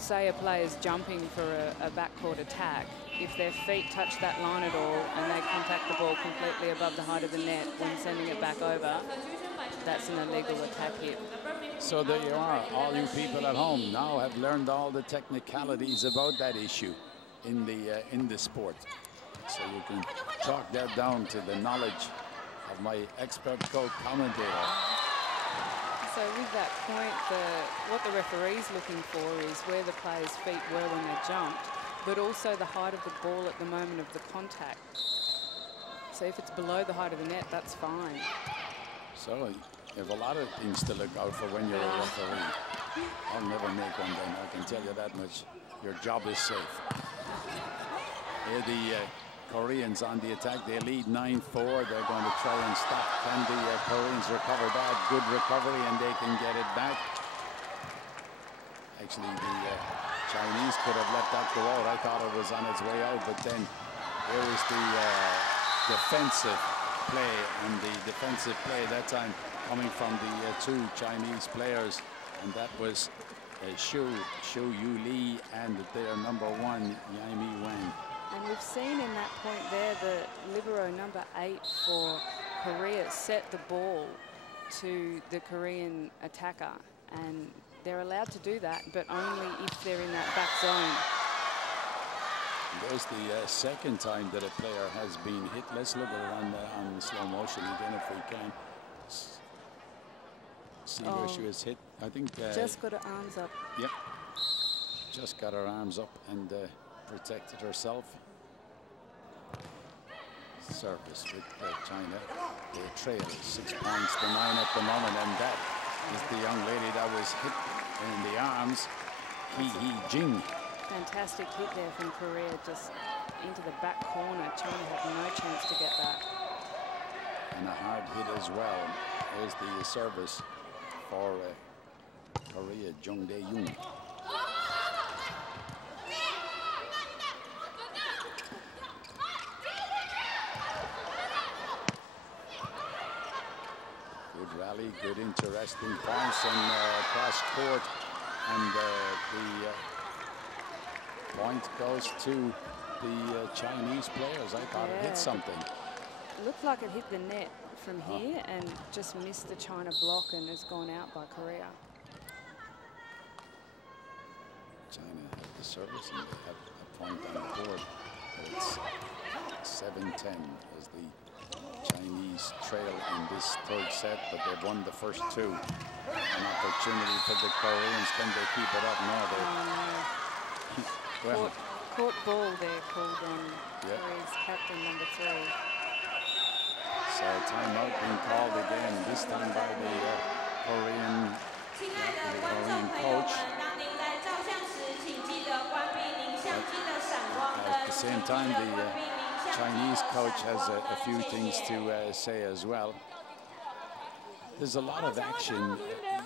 say a player's jumping for a backcourt attack, if their feet touch that line at all and they contact the ball completely above the height of the net when sending it back over, that's an illegal attack hit. So there you are. All you people at home now have learned all the technicalities about that issue in the sport. So you can chalk that down to the knowledge of my expert co-commentator. So with that point, what the referee's looking for is where the player's feet were when they jumped, but also the height of the ball at the moment of the contact. So if it's below the height of the net, that's fine. So you have a lot of things to look out for when you're a referee. I'll never make one then, I can tell you that much. Your job is safe. Here the Koreans on the attack. They lead 9-4. They're going to try and stop. Can the Koreans recover that? Good recovery, and they can get it back. Actually, the Chinese could have let that go out. I thought it was on its way out, but then there was the defensive play, and the defensive play that time coming from the two Chinese players, and that was Xu Yuli and their number 1, Yaimi Wang. And we've seen in that point there the libero number 8 for Korea set the ball to the Korean attacker, and they're allowed to do that, but only if they're in that back zone. There's the second time that a player has been hit. Let's look at it on slow motion again if we can. See where she was hit. I think just got her arms up. Yep. Just got her arms up and protected herself. Service with China. The trail 6 points to 9 at the moment, and that is the young lady that was hit in the arms, Hee Jing. Fantastic hit there from Korea, just into the back corner. China had no chance to get that. And a hard hit as well. There's the service for Korea, Jung Dae-yoon. Good rally, good interesting points and cross court, and the point goes to the Chinese players. I thought it hit something. It looked like it hit the net from here and just missed the China block and has gone out by Korea. China had the service and they have a point on the board. But it's 7-10 as the Chinese trail in this third set, but they've won the first 2. An opportunity for the Koreans. Can they keep it up? No, they... Well, court ball there called on Korea's captain, number 3. So timeout being called again, this time by the Korean coach. At the same time, the Chinese coach has a few things to say as well. There's a lot of action,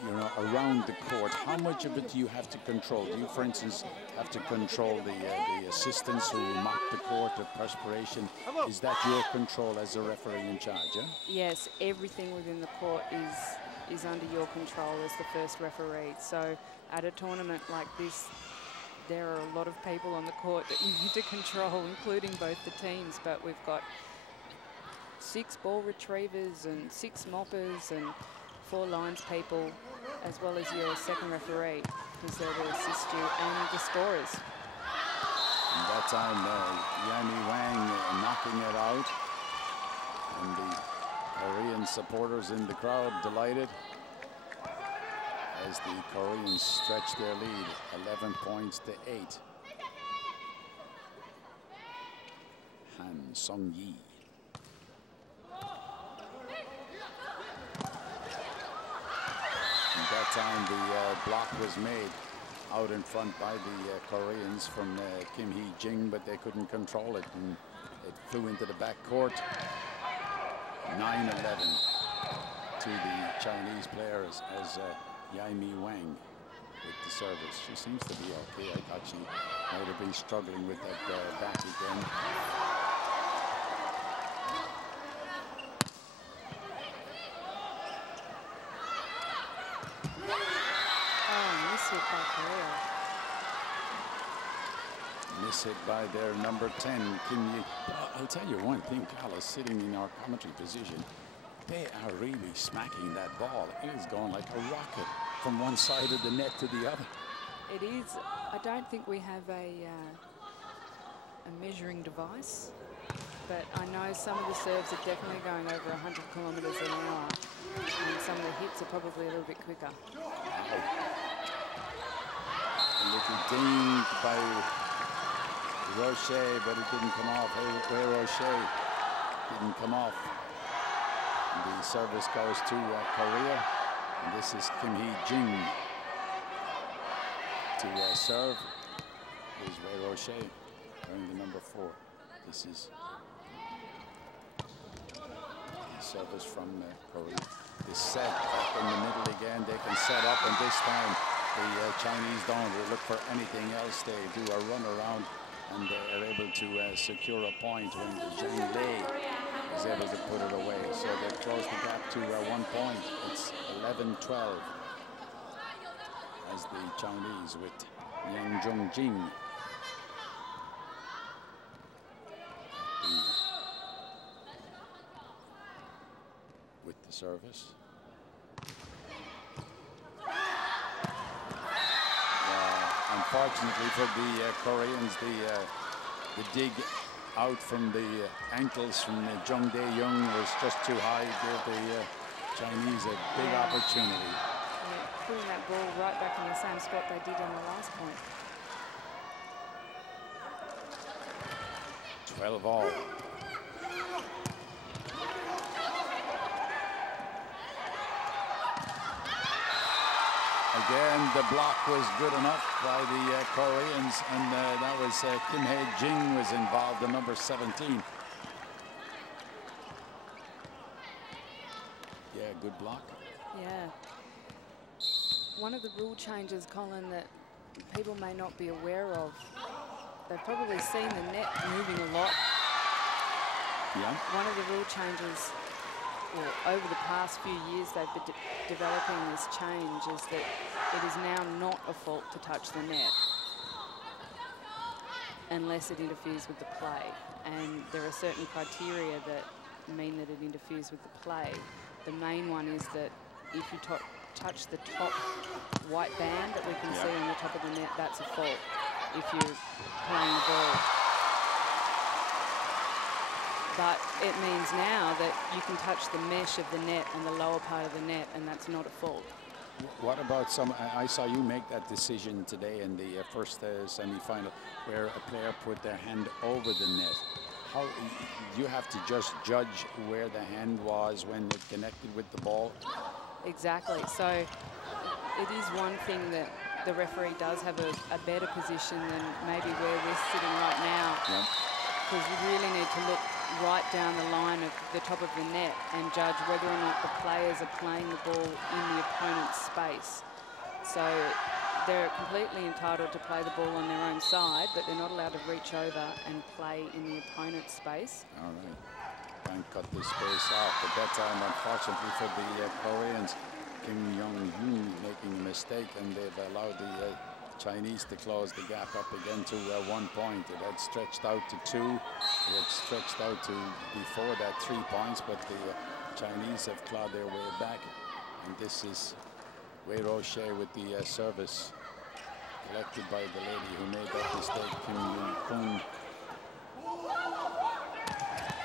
you know, around the court. How much of it do you have to control? Do you, for instance, have to control the assistants who mock the court, the perspiration? Is that your control as a referee in charge? Yeah? Yes, everything within the court is under your control as the first referee. So at a tournament like this, there are a lot of people on the court that you need to control, including both the teams. But we've got 6 ball retrievers and 6 moppers and 4 lines people, as well as your second referee, who's there to assist you, and the scorers. And that time, Yaimi Wang knocking it out, and the Korean supporters in the crowd delighted as the Koreans stretch their lead, 11 points to 8. Han Sung-yi. That time the block was made out in front by the Koreans from Kim Hee-jing, but they couldn't control it, and it flew into the back court. 9-11 to the Chinese players as Yaimi Wang with the service. She seems to be okay. I thought she might have been struggling with that back again. Hit by Korea. Miss hit by their number 10, Kim Yi. I'll tell you one thing, Carlos, sitting in our commentary position, they are really smacking that ball. It is going like a rocket from one side of the net to the other. It is. I don't think we have a measuring device but I know some of the serves are definitely going over 100 kilometres an hour, and some of the hits are probably a little bit quicker. A little ding by Roche, but it didn't come off. Wei Roche didn't come off. The service goes to Korea, and this is Kim Hee-jin to serve. Here's Wei Roche wearing the number 4. This is the service from Korea. This set up in the middle again. They can set up, and this time the Chinese don't look for anything else. They do a run around, and they're able to secure a point when Zhang Lei is able to put it away. So they close the gap to 1 point. It's 11-12 as the Chinese with Yang Zhongjing with the service. Unfortunately for the Koreans, the dig out from the ankles from Jung Dae-young was just too high. Gave the Chinese a big opportunity. Yeah, putting that ball right back in the same spot they did on the last point. 12 all. Again, the block was good enough by the Koreans, and that was Kim Hee-jin was involved, the number 17. Yeah, good block. Yeah. One of the rule changes, Colin, that people may not be aware of, they've probably seen the net moving a lot. Yeah. One of the rule changes, well, over the past few years they've been developing this change, is that it is now not a fault to touch the net unless it interferes with the play. And there are certain criteria that mean that it interferes with the play. The main one is that if you touch the top white band that we can see on the top of the net, that's a fault if you're playing the ball. But it means now that you can touch the mesh of the net and the lower part of the net, and that's not a fault. What about some? I saw you make that decision today in the first semi-final, where a player put their hand over the net. How you have to just judge where the hand was when it connected with the ball? Exactly. So it is one thing that the referee does have a better position than maybe where we're sitting right now, because you really need to look right down the line of the top of the net and judge whether or not the players are playing the ball in the opponent's space. So they're completely entitled to play the ball on their own side, but they're not allowed to reach over and play in the opponent's space. All right. Try and cut the space off, but that time, unfortunately for the Koreans, Kim Young-hoon making a mistake, and they've allowed the Chinese to close the gap up again to 1 point. It had stretched out to 2. It had stretched out to before that 3 points, but the Chinese have clawed their way back. And this is Wei Roche with the service collected by the lady who made that mistake, Kim Yoon-hoon.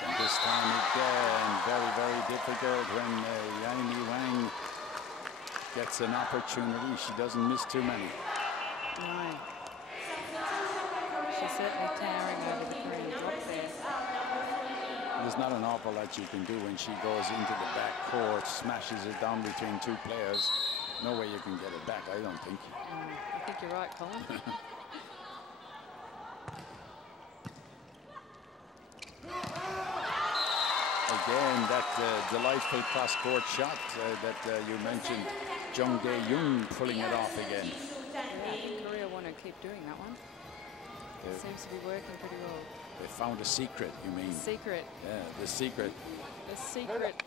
And this time again, very, very difficult when Yang Wang gets an opportunity. She doesn't miss too many. No. She's certainly towering over the Korean block there. There's not an awful lot you can do when she goes into the back court, smashes it down between 2 players. No way you can get it back, I don't think. I think you're right, Colin. Again, that delightful cross-court shot that you mentioned, Jung Dae-young pulling it off again. Yeah, I think Korea want to keep doing that one. It seems to be working pretty well. They found a secret, you mean? Secret. Yeah, the secret. The secret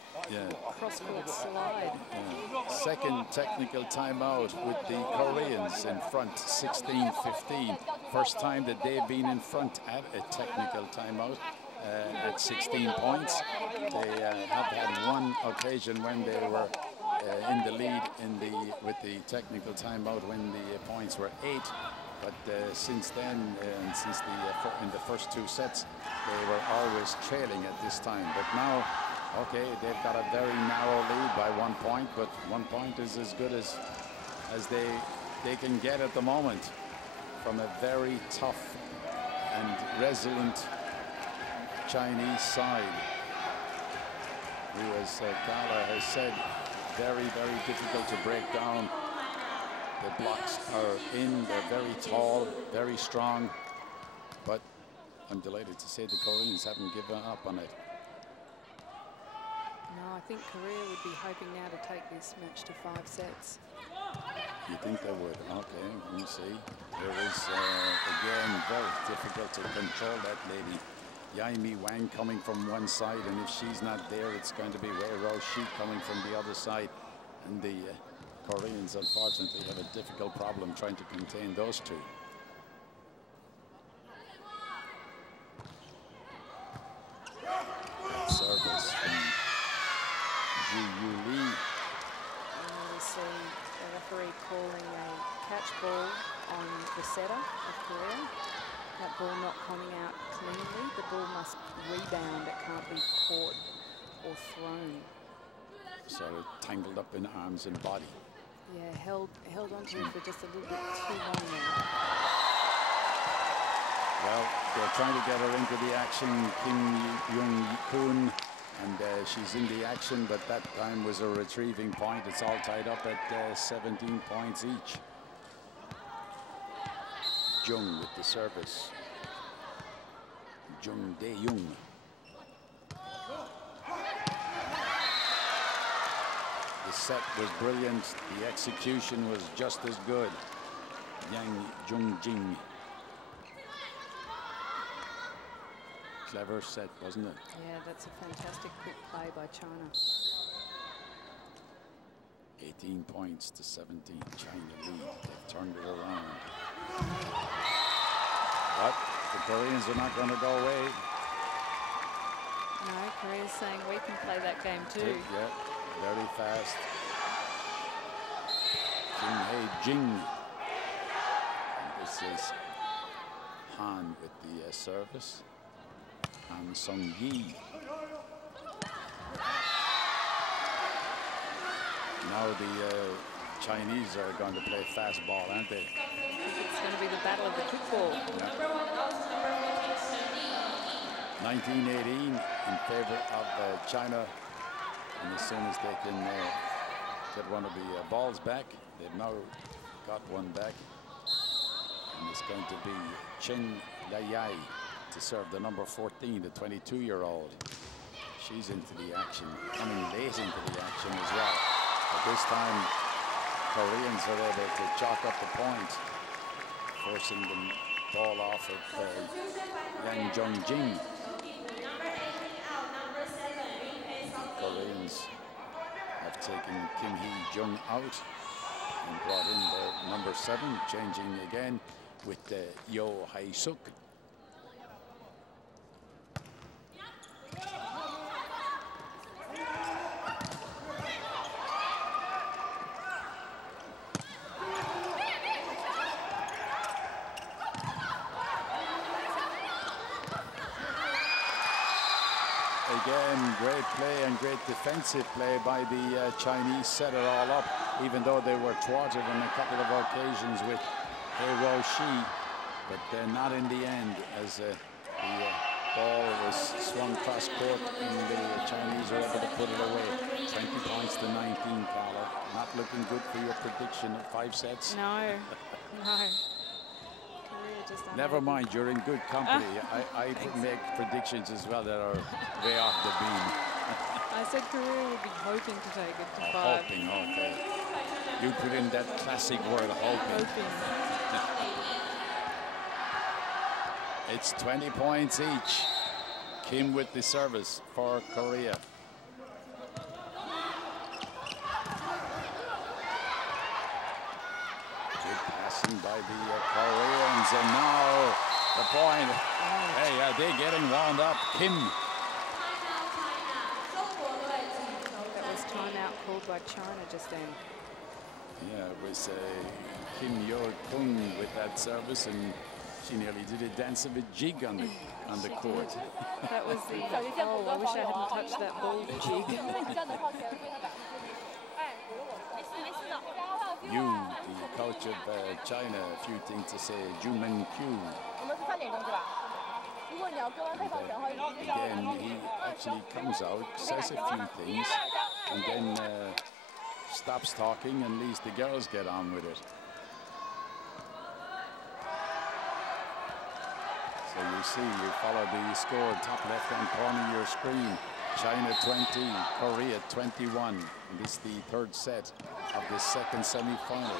cross-court slide. Yeah. Second technical timeout with the Koreans in front, 16-15. First time that they've been in front at a technical timeout at 16 points. They have had one occasion when they were in the lead with the technical timeout when the points were 8. But since then, and since in the first 2 sets, they were always trailing at this time. But now, okay, they've got a very narrow lead by 1 point, but 1 point is as good as they can get at the moment from a very tough and resilient Chinese side, who, as Gala has said, very, very difficult to break down. The blocks are in, they're very tall, very strong, but I'm delighted to say the Koreans haven't given up on it. No, I think Korea would be hoping now to take this match to 5 sets. You think they would? Okay, we'll see. There is, again, very difficult to control that lady. Yaimi Wang coming from one side, and if she's not there, it's going to be Wei Roshi coming from the other side. And the Koreans, unfortunately, have a difficult problem trying to contain those two. Service from Ju Yu Lee. And we see the referee calling a catch ball on the setter of Korea. That ball not coming out cleanly. The ball must rebound. It can't be caught or thrown. Sort of tangled up in arms and body. Yeah, held onto it for just a little bit too long now. Well, they're trying to get her into the action, Kim Young-kun, and she's in the action, but that time was a retrieving point. It's all tied up at 17 points each. Jung with the service. Jung Dae-young. The set was brilliant. The execution was just as good. Yang Jung-jing. Clever set, wasn't it? Yeah, that's a fantastic quick play by China. 18 points to 17. China lead. They've turned it around. But the Koreans are not going to go away. No, Korea's saying we can play that game too. Yeah, very fast. Kim Hae-jing. This is Han with the service. Han Sung-yi. Now the Chinese are going to play fast ball, aren't they? It's going to be the battle of the quick ball. Yeah. 1918 in favor of China, and as soon as they can get one of the balls back, they've now got one back, and it's going to be Chen Lai to serve the number 14, the 22-year-old. She's into the action, coming late into the action as well. But this time, Koreans are able to chalk up the point, forcing the ball off of Yang Jung-jing. Koreans have taken Kim Hee-jung out and brought in the number 7, changing again with Yo Hae-suk. Again, great play and great defensive play by the Chinese, set it all up, even though they were thwarted on a couple of occasions with Hei Ro-shi, but not in the end, as the ball was swung cross court and the Chinese were able to put it away. 20 points to 19, Carla. Not looking good for your prediction of 5 sets. No, no. Never mind, you're in good company. I make predictions as well that are way off the beam. I said Korea would be hoping to take it to 5. Hoping, okay. You put in that classic word, hoping. It's 20 points each. Kim with the service for Korea. By the Koreans, and now the point. Hey, they're getting wound up. Kim. That was timeout called by China just then. Yeah, it was Kim Yo-kung with that service, and she nearly did a dance of a jig on the court. That was the, oh, I wish I hadn't touched that ball jig. You, the coach of China, a few things to say. Jumen Q. Again, he actually comes out, says a few things, and then stops talking and leaves the girls get on with it. So you see, you follow the score, top left-hand corner of your screen. China 20, Korea 21. And this is the third set of the second semi-final.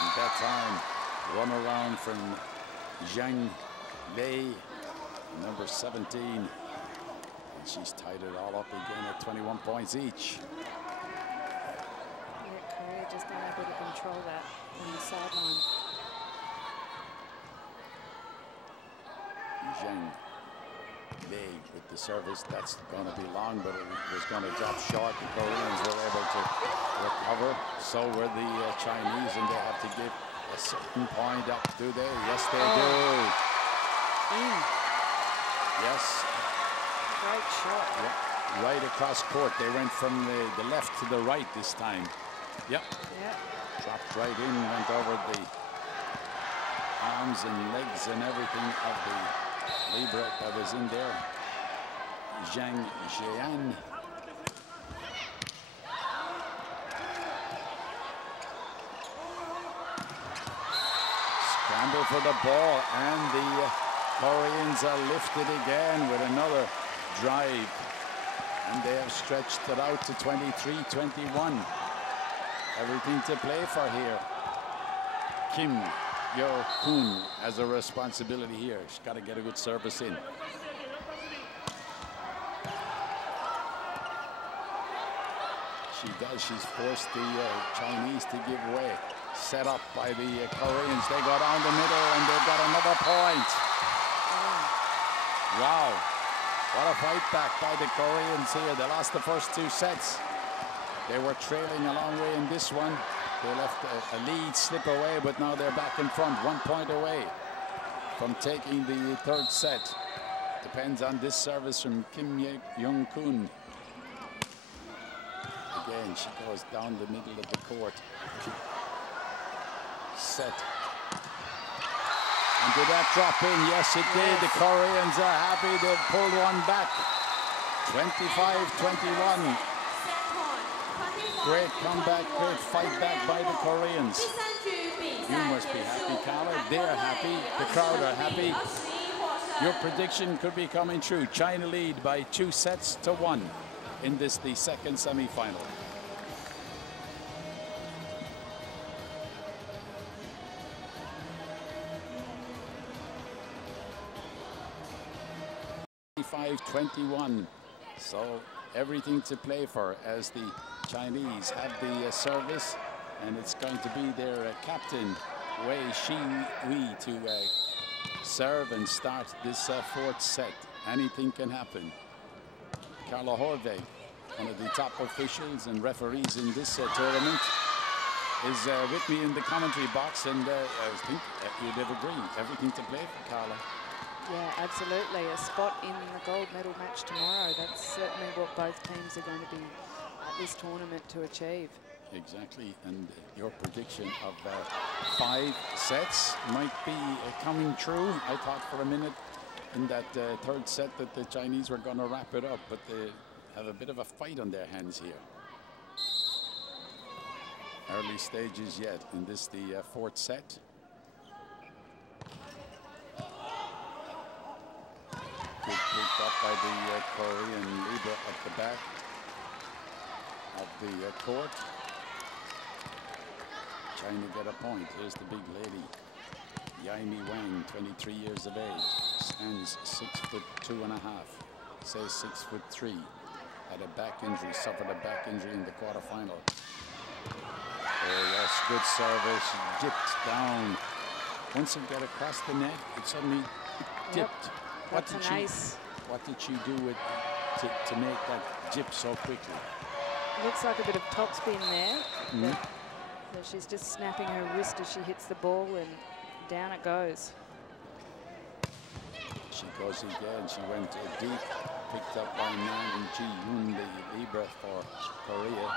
And that time, run around from Zhang Lei, number 17. And she's tied it all up again at 21 points each. Yeah, Korea just unable to control that on the sideline. Zhang Lei with the service. That's going to be long, but it was going to drop short. The Koreans were able to recover. So were the Chinese, and they have to give a certain point up, do they? Yes, they do. Yes. Great shot. Yep. Right across court. They went from the left to the right this time. Yep. Yep. Dropped right in, went over the arms and legs and everything of the libero that was in there. Zhang Jian. Scramble for the ball, and the Koreans are lifted again with another drive. And they have stretched it out to 23-21. Everything to play for here. Kim Yo-kung has a responsibility here. She's got to get a good service in. She does. She's forced the Chinese to give way. Set up by the Koreans. They go down the middle, and they've got another point. Wow. What a fight back by the Koreans here. They lost the first two sets. They were trailing a long way in this one. They left a lead slip away, but now they're back in front, 1 point away from taking the third set. Depends on this service from Kim Yo-kung. Again, she goes down the middle of the court. Set. And did that drop in? Yes, it did. The Koreans are happy. They've pulled one back. 25-21. Great comeback, great fight back by the Koreans. You must be happy, Carla. They're happy. The crowd are happy. Your prediction could be coming true. China lead by 2-1 in this, the second semi-final. So everything to play for as the Chinese have the service, and it's going to be their captain Wei Shi-wei to serve and start this fourth set. Anything can happen. Carla Horveg, one of the top officials and referees in this tournament, is with me in the commentary box, and I think you'd agree, everything to play for Carla. Yeah, absolutely. A spot in the gold medal match tomorrow. That's certainly what both teams are going to be at this tournament to achieve. Exactly. And your prediction of 5 sets might be coming true. I thought for a minute in that third set that the Chinese were going to wrap it up, but they have a bit of a fight on their hands here. Early stages yet in this, the fourth set. Good picked up by the Korean leader at the back of the court. China get a point. Here's the big lady, Yaimi Wang, 23 years of age, stands 6'2.5", says 6'3". Had a back injury, suffered a back injury in the quarterfinal. Oh yes, good service, dipped down. Once it got across the net, it suddenly dipped. What did she do to make that dip so quickly? Looks like a bit of topspin there. But she's just snapping her wrist as she hits the ball, and down it goes. She goes again. She went deep, picked up by Nan Ji-yoon, the Libra for Korea.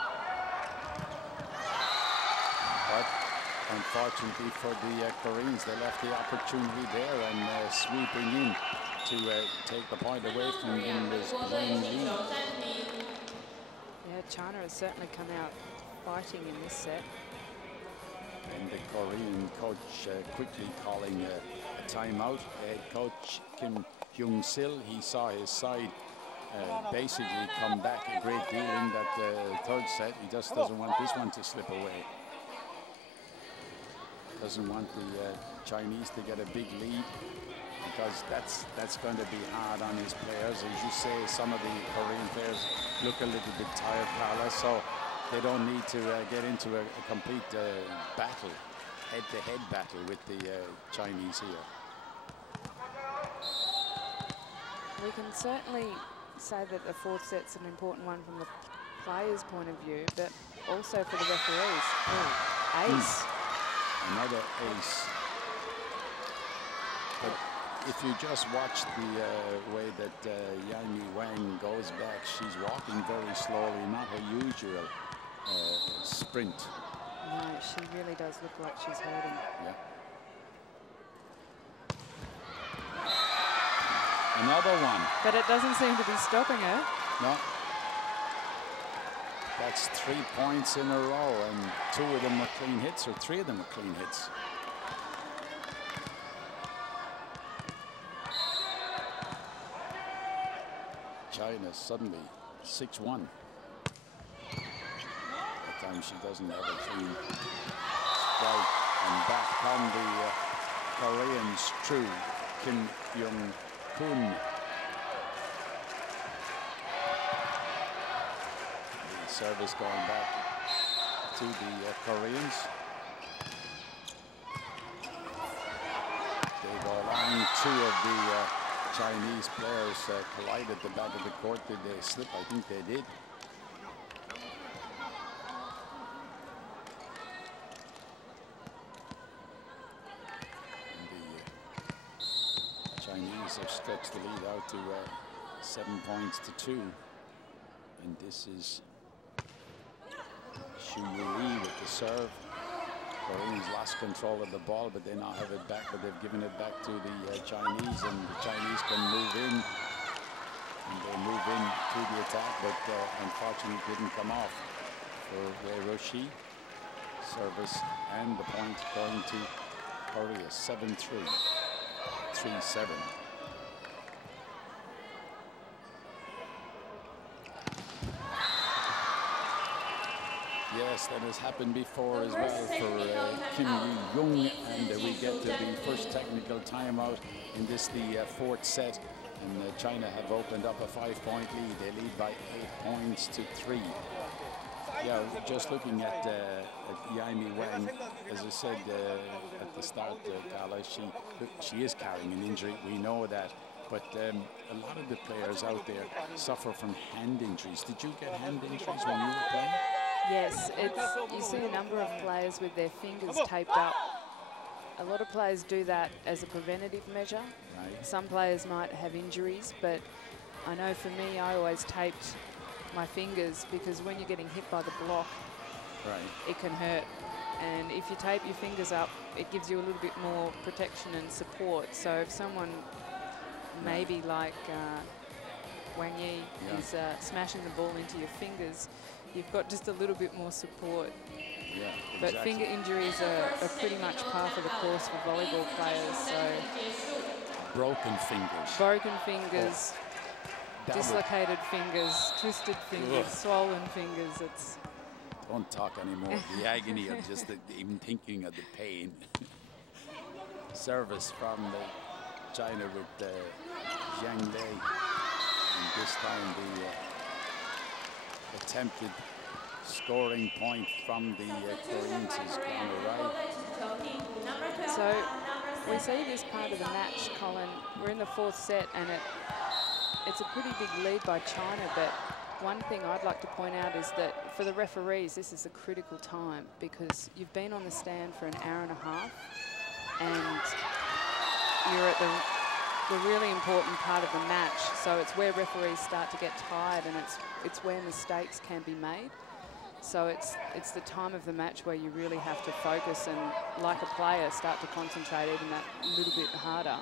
But unfortunately for the Koreans, they left the opportunity there, and sweeping in to take the point away from them was Wang Li. Yeah, China has certainly come out fighting in this set. And the Korean coach quickly calling a timeout. Head coach Kim Hyung-sil, he saw his side basically come back a great deal in that third set. He just doesn't want this one to slip away. Doesn't want the Chinese to get a big lead, because that's going to be hard on his players. As you say, some of the Korean players look a little bit tired, Carla, so they don't need to get into a complete battle, head-to-head battle with the Chinese here. We can certainly say that the fourth set's an important one from the players' point of view, but also for the referees. Oh, ace. Another ace. But if you just watch the way that Yang Wang goes back, she's walking very slowly, not her usual sprint. No, she really does look like she's hurting. Yeah. Another one. But it doesn't seem to be stopping her. No. That's 3 points in a row, and 2 of them were clean hits, or 3 of them were clean hits. China suddenly 6-1. That time she doesn't have a clean strike, and back come the Koreans through Kim Young-kun. Service going back to the Koreans. They go along. 2 of the Chinese players collided at the back of the court. Did they slip? I think they did. And the Chinese have stretched the lead out to 7 points to 2. And this is Xu Yuli with the serve. Koreans lost control of the ball, but they now have it back, but they've given it back to the Chinese, and the Chinese can move in. And they move in to the attack, but unfortunately didn't come off for Wei Roshi. Service and the point going to Korea. 7-3, 3-7. Yes, that has happened before as well for Kim Yi-young, and we get to the first technical timeout in this, the 4th set, and China have opened up a 5-point lead. They lead by 8 points to 3. Yeah, just looking at Yang Wang, as I said at the start, Carla, she is carrying an injury. We know that. But a lot of the players out there suffer from hand injuries. Did you get hand injuries when you were playing? Yes, you see a number of players with their fingers taped up. A lot of players do that as a preventative measure. Right. Some players might have injuries, but I know for me, I always taped my fingers, because when you're getting hit by the block, right, it can hurt. And if you tape your fingers up, it gives you a little bit more protection and support. So if someone maybe like Wang Yi is smashing the ball into your fingers, you've got just a little bit more support. Yeah, exactly. But finger injuries are pretty much par for the course for volleyball players. So broken fingers. Broken fingers, dislocated fingers, twisted fingers, swollen fingers. It's. Don't talk anymore. The agony of just even thinking of the pain. Service from China with Zhang Lei. And this time the attempted scoring point from the Koreans has gone awry. So we see this part of the match, Colin. We're in the 4th set, and it's a pretty big lead by China, but one thing I'd like to point out is that for the referees, this is a critical time because you've been on the stand for an hour and a half and you're at the really important part of the match. So it's where referees start to get tired and it's where mistakes can be made. So it's the time of the match where you really have to focus and, like a player, start to concentrate even that little bit harder.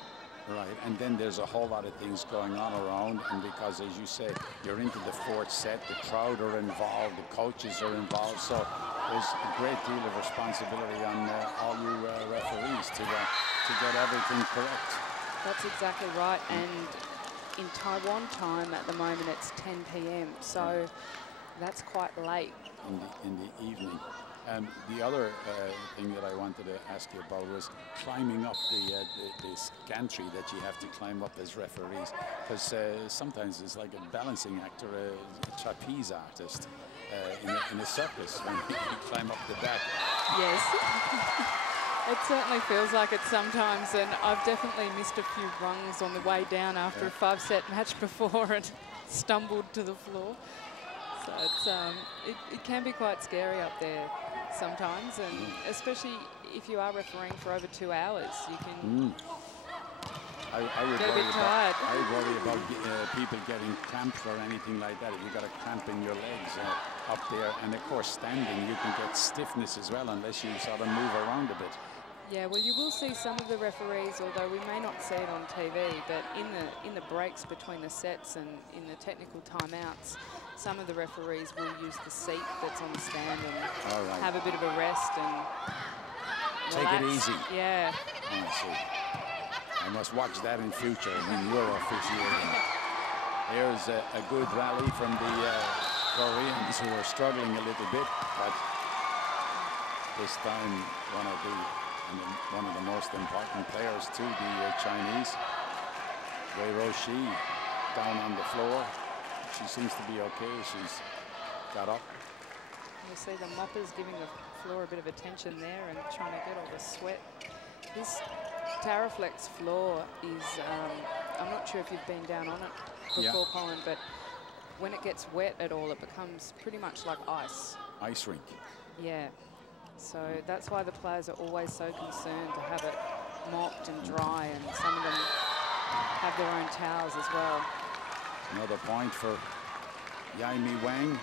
Right, and then there's a whole lot of things going on around, and because, as you say, you're into the fourth set, the crowd are involved, the coaches are involved, so there's a great deal of responsibility on all you referees to get everything correct. That's exactly right, and in Taiwan time at the moment it's 10 p.m, so that's quite late. In the evening. The other thing that I wanted to ask you about was climbing up this gantry that you have to climb up as referees, because sometimes it's like a balancing act or a trapeze artist in a circus when you climb up the back. Yes, it certainly feels like it sometimes, and I've definitely missed a few rungs on the way down after a 5-set match before and stumbled to the floor. So it can be quite scary up there sometimes, and especially if you are refereeing for over 2 hours, you can get a bit tired. I worry about people getting cramps or anything like that. If you've got a cramp in your legs up there, and of course standing, you can get stiffness as well unless you sort of move around a bit. Yeah, well, you will see some of the referees, although we may not see it on TV, but in the breaks between the sets and in the technical timeouts, some of the referees will use the seat that's on the stand and have a bit of a rest and take relax. it easy. Yeah. I see. I must watch that in future when you're officiating. Here's a good rally from the Koreans, who are struggling a little bit, but this time one of the most important players to the Chinese, Wei Roshi, down on the floor. She seems to be okay. She's got up. You see the moppers giving the floor a bit of attention there and trying to get all the sweat. This Taraflex floor is, I'm not sure if you've been down on it before, Colin, but when it gets wet at all, it becomes pretty much like ice. Ice rink. Yeah. So that's why the players are always so concerned to have it mopped and dry, and some of them have their own towels as well. Another point for Yaimi Wang.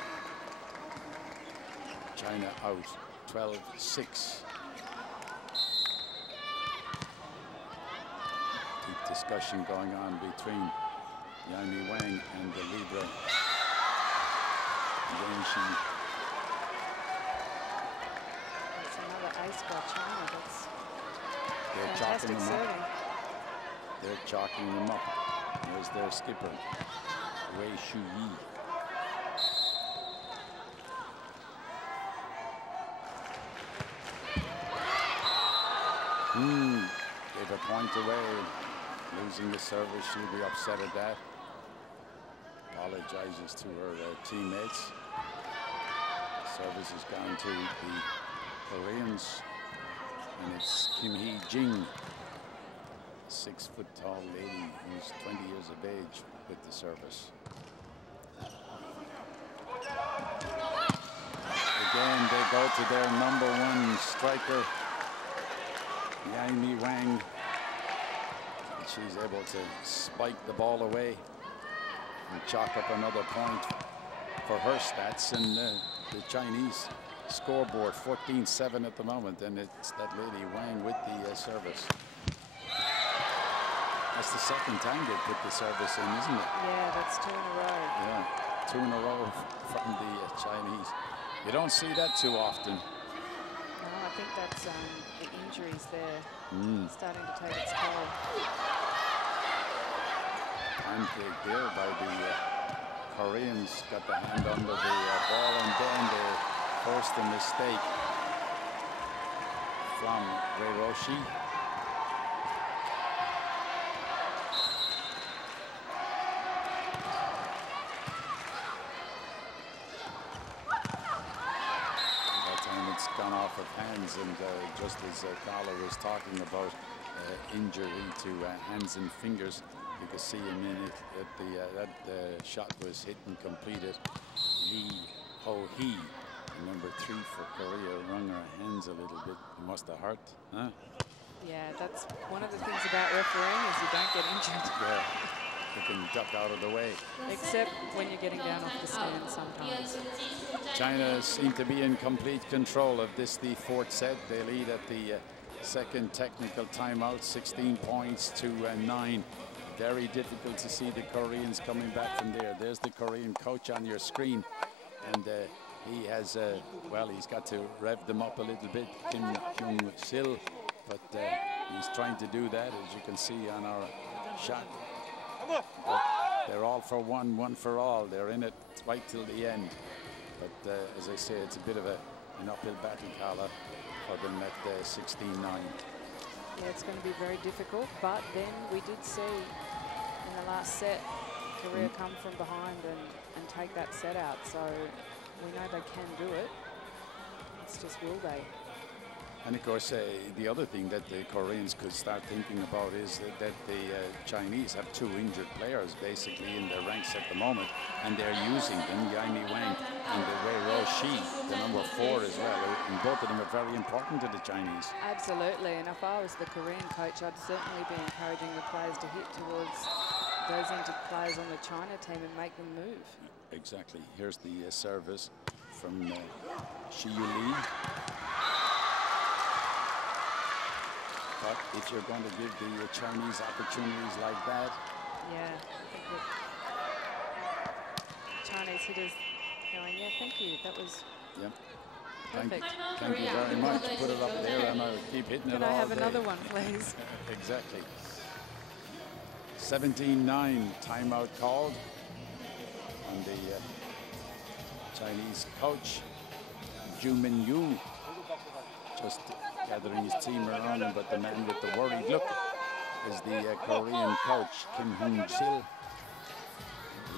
China out 12-6. Deep discussion going on between Yaimi Wang and the Libra. That's another ace by China. That's fantastic chalking them serving. Up. They're chalking them up. There's their skipper, Wei Shuyi. Gave a point away. Losing the service, she'll be upset at that. Apologizes to her teammates. Service has gone to the Koreans, and it's Kim Hee-jing, 6-foot-tall lady who's 20 years of age, with the service. Again, they go to their #1 striker, Yaimi Wang. She's able to spike the ball away and chalk up another point for her stats. And the Chinese scoreboard 14-7 at the moment, and it's that lady Wang with the service. That's the second time they put the service in, isn't it? Yeah, that's 2 in a row. Yeah, 2 in a row from the Chinese. You don't see that too often. No, I think that's the injuries there starting to take its toll. Pancake there by the Koreans. Got the hand under the ball, and then they forced a mistake from Wei Roshi. Gone off of hands, and just as Carla was talking about injury to hands and fingers, You can see him in it. That shot was hit and completed. Lee Ho-hee, number 3 for Korea, wrung her hands a little bit. It must have hurt, huh? Yeah, that's one of the things about refereeing is you don't get injured. Yeah, you can duck out of the way. Except when you're getting down off the stand sometimes. China seem to be in complete control of this, the 4th set. They lead at the second technical timeout, 16 points to 9. Very difficult to see the Koreans coming back from there. There's the Korean coach on your screen. And he has, well, he's got to rev them up a little bit, Kim Kyung-sil. But he's trying to do that, as you can see on our shot. But they're all for one, one for all. They're in it right till the end. But as I say, it's a bit of an uphill battle, Carla, for them at 16-9. Yeah, it's going to be very difficult. But then we did see in the last set, Korea come from behind and take that set out. So we know they can do it. It's just will they? And of course, the other thing that the Koreans could start thinking about is that the Chinese have 2 injured players basically in their ranks at the moment, and they're using them, Yaimi Wang and the Wei Ro-shi, the number 4 as well, and both of them are very important to the Chinese. Absolutely, and if I was the Korean coach, I'd certainly be encouraging the players to hit towards those injured players on the China team and make them move. Exactly. Here's the service from Shi Yu-lee. But if you're going to give the Chinese opportunities like that. Yeah, Chinese hitters going, yeah, thank you. That was perfect. Thank you very much. Put it up there and I'll keep hitting it all day. Can I have another one, please? Exactly. 17-9, timeout called. And the Chinese coach, Ju Min-yu, just gathering his team around him, but the man with the worried look is the Korean coach, Kim Hyung-sil.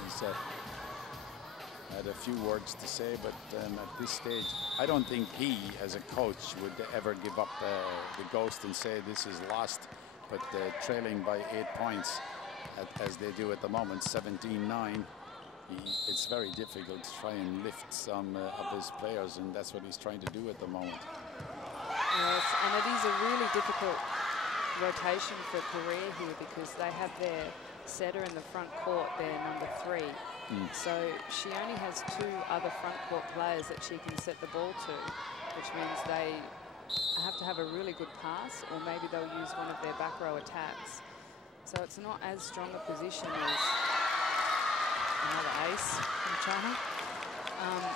He's had a few words to say, but at this stage, I don't think he, as a coach, would ever give up the ghost and say this is lost, but trailing by 8 points, as they do at the moment, 17-9. It's very difficult to try and lift some of his players, and that's what he's trying to do at the moment. Yes, and it is a really difficult rotation for Korea here because they have their setter in the front court, their number 3. So she only has 2 other front court players that she can set the ball to, which means they have to have a really good pass, or maybe they'll use one of their back row attacks. So it's not as strong a position as another ace from China.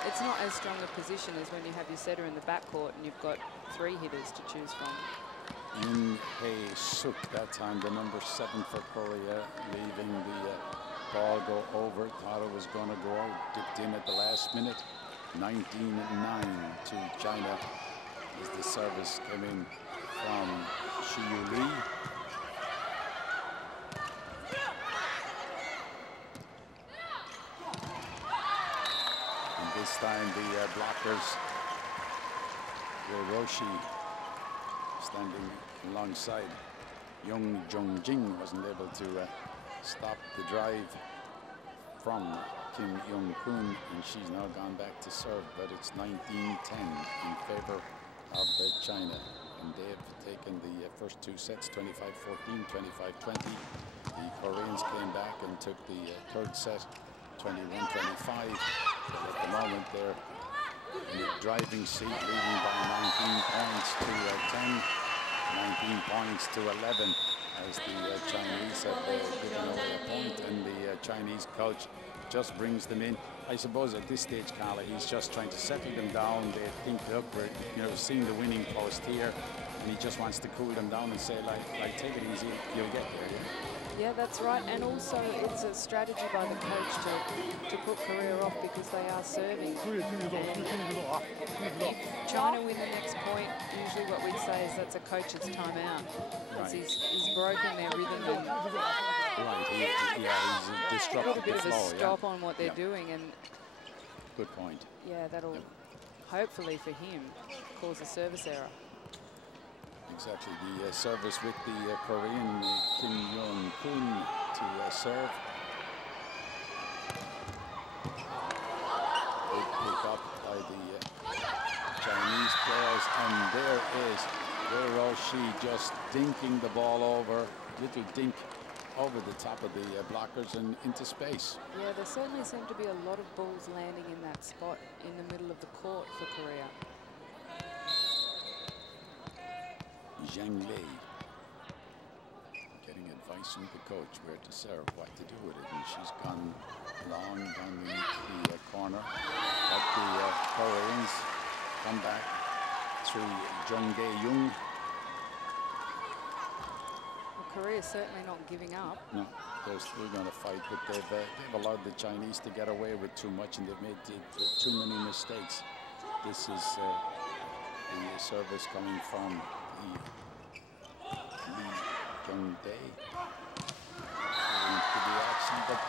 It's not as strong a position as when you have your setter in the backcourt and you've got 3 hitters to choose from. In Hae-suk, that time the number 7 for Korea, leaving the ball go over. Thought it was going to go out, dipped in at the last minute. 19-9 to China as the service came in from Shi Yu-lee. This time the blockers, Wei Ro-shi standing alongside Young Jong-jing, wasn't able to stop the drive from Kim Young-kun, and she's now gone back to serve, but it's 19-10 in favor of China, and they've taken the first 2 sets, 25-14, 25-20. The Koreans came back and took the 3rd set, 21-25. At the moment, they're in the driving seat, leading by 19 points to 10, 19 points to 11, as the Chinese have given away a point, and the Chinese coach just brings them in. I suppose at this stage, Carla, he's just trying to settle them down. They think, look, we're seeing the winning post here, and he just wants to cool them down and say, like take it easy, you'll get there. Yeah, that's right, and also it's a strategy by the coach to put Korea off because they are serving. If China win the next point, usually what we'd say is that's a coach's timeout. Right. He's broken their rhythm and he's disrupted put a bit of a stop on what they're doing, and good point. Yeah, that'll hopefully for him cause a service error. Exactly, the service with the Korean Kim Young-kun to serve. Big pick up by the Chinese players, and there is She just dinking the ball over, little dink over the top of the blockers and into space. Yeah, there certainly seem to be a lot of balls landing in that spot in the middle of the court for Korea. Zhang Lei getting advice from the coach where to serve, what to do with it, and she's gone long down the corner. But the Koreans come back through Jung Dae-young. Well, Korea's certainly not giving up. No, they're still going to fight, but they've allowed the Chinese to get away with too much, and they've made too many mistakes. This is the service coming from Lee Jung-dae into the action, but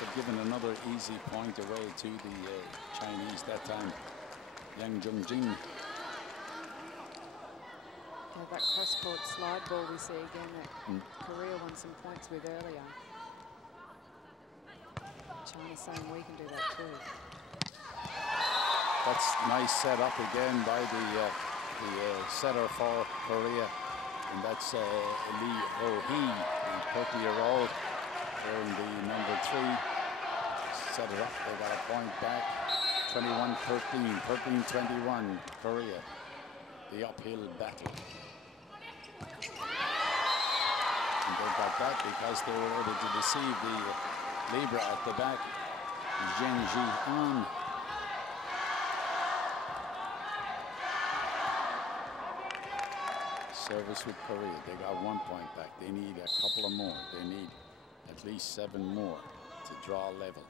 they've given another easy point away to the Chinese that time. Yang Jung-jing. Yeah, that cross-court slide ball we see again that Korea won some points with earlier. China's saying we can do that too. That's nice set up again by the setter for Korea, and that's Lee Ho-hee, the 30-year-old, wearing the number 3. Set it up, they got a point back. 21-13, 13-21, Korea. The uphill battle. And they got that because they were able to deceive the Libra at the back, Zheng Ji-an. Service with Korea. They got 1 point back. They need a couple of more. They need at least 7 more to draw level.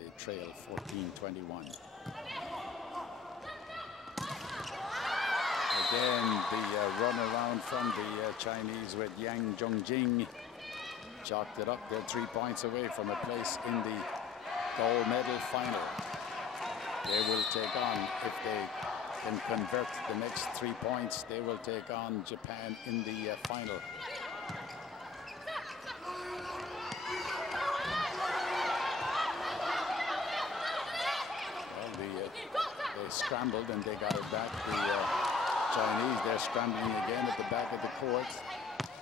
They trail 14-21. Again, the run around from the Chinese with Yang Jung-jing. Chalked it up. They're 3 points away from a place in the gold medal final. They will take on, if they can convert the next 3 points, they will take on Japan in the final. Well, they scrambled and they got it back. The Chinese, they're scrambling again at the back of the court.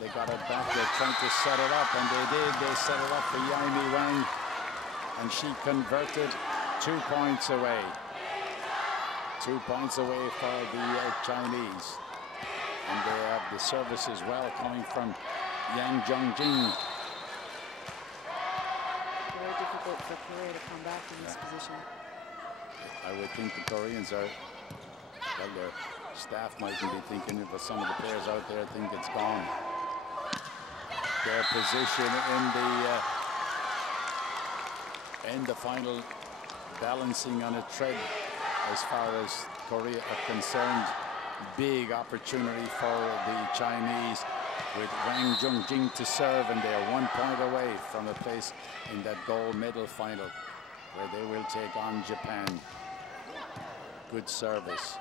They got it back. They're trying to set it up, and they did. They set it up for Yaimi Wang, and she converted. 2 points away. 2 points away for the Chinese. And they have the service as well coming from Yang Jung-jing. Very difficult for Korea to come back in this position. I would think the Koreans are, well, their staff mightn't be thinking it, but some of the players out there think it's gone. Their position in the final, balancing on a tread as far as Korea are concerned. Big opportunity for the Chinese with Wang Jung-jing to serve, and they are 1 point away from a place in that gold medal final where they will take on Japan. Good service.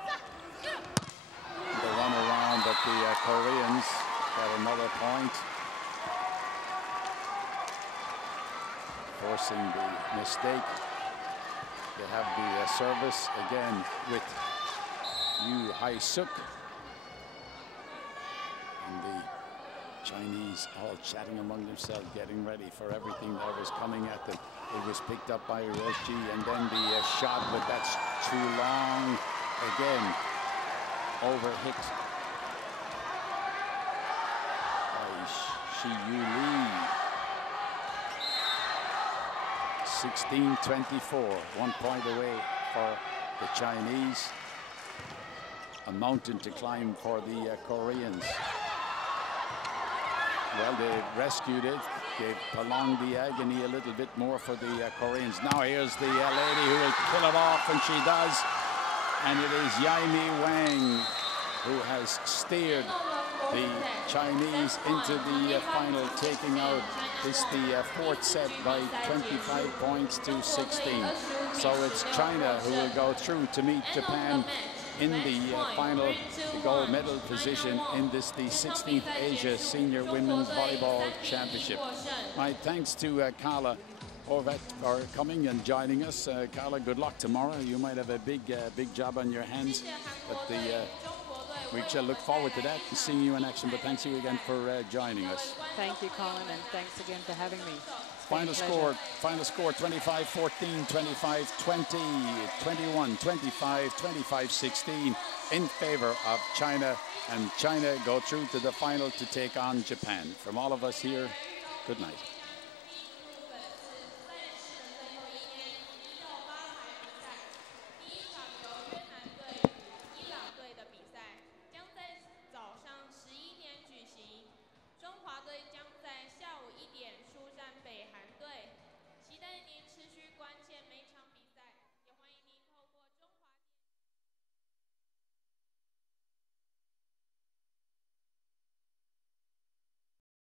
They run around, but the Koreans got another point, forcing the mistake. They have the service again with Yu Hai-suk. And the Chinese all chatting among themselves, getting ready for everything that was coming at them. It was picked up by Hiroshi, and then the shot, but that's too long. Again, overhit by Shi Yu Lee. 16-24, 1 point away for the Chinese. A mountain to climb for the Koreans. Well, they rescued it. They prolonged the agony a little bit more for the Koreans. Now here's the lady who will kill it off, and she does. And it is Yaimi Wang who has steered the Chinese into the final, taking out this the 4th set by 25 points to 16. So it's China who will go through to meet Japan in the final, the gold medal position in this, the 16th Asia Senior Women's Volleyball Championship. My thanks to Carla Horvat for coming and joining us. Carla, good luck tomorrow. You might have a big job on your hands, but we shall look forward to that and seeing you in action. But thanks you again for joining us. Thank you, Colin, and thanks again for having me. Final score 25-14, 25-20, 21-25, 25-16 in favor of China, and China go through to the final to take on Japan. From all of us here, good night.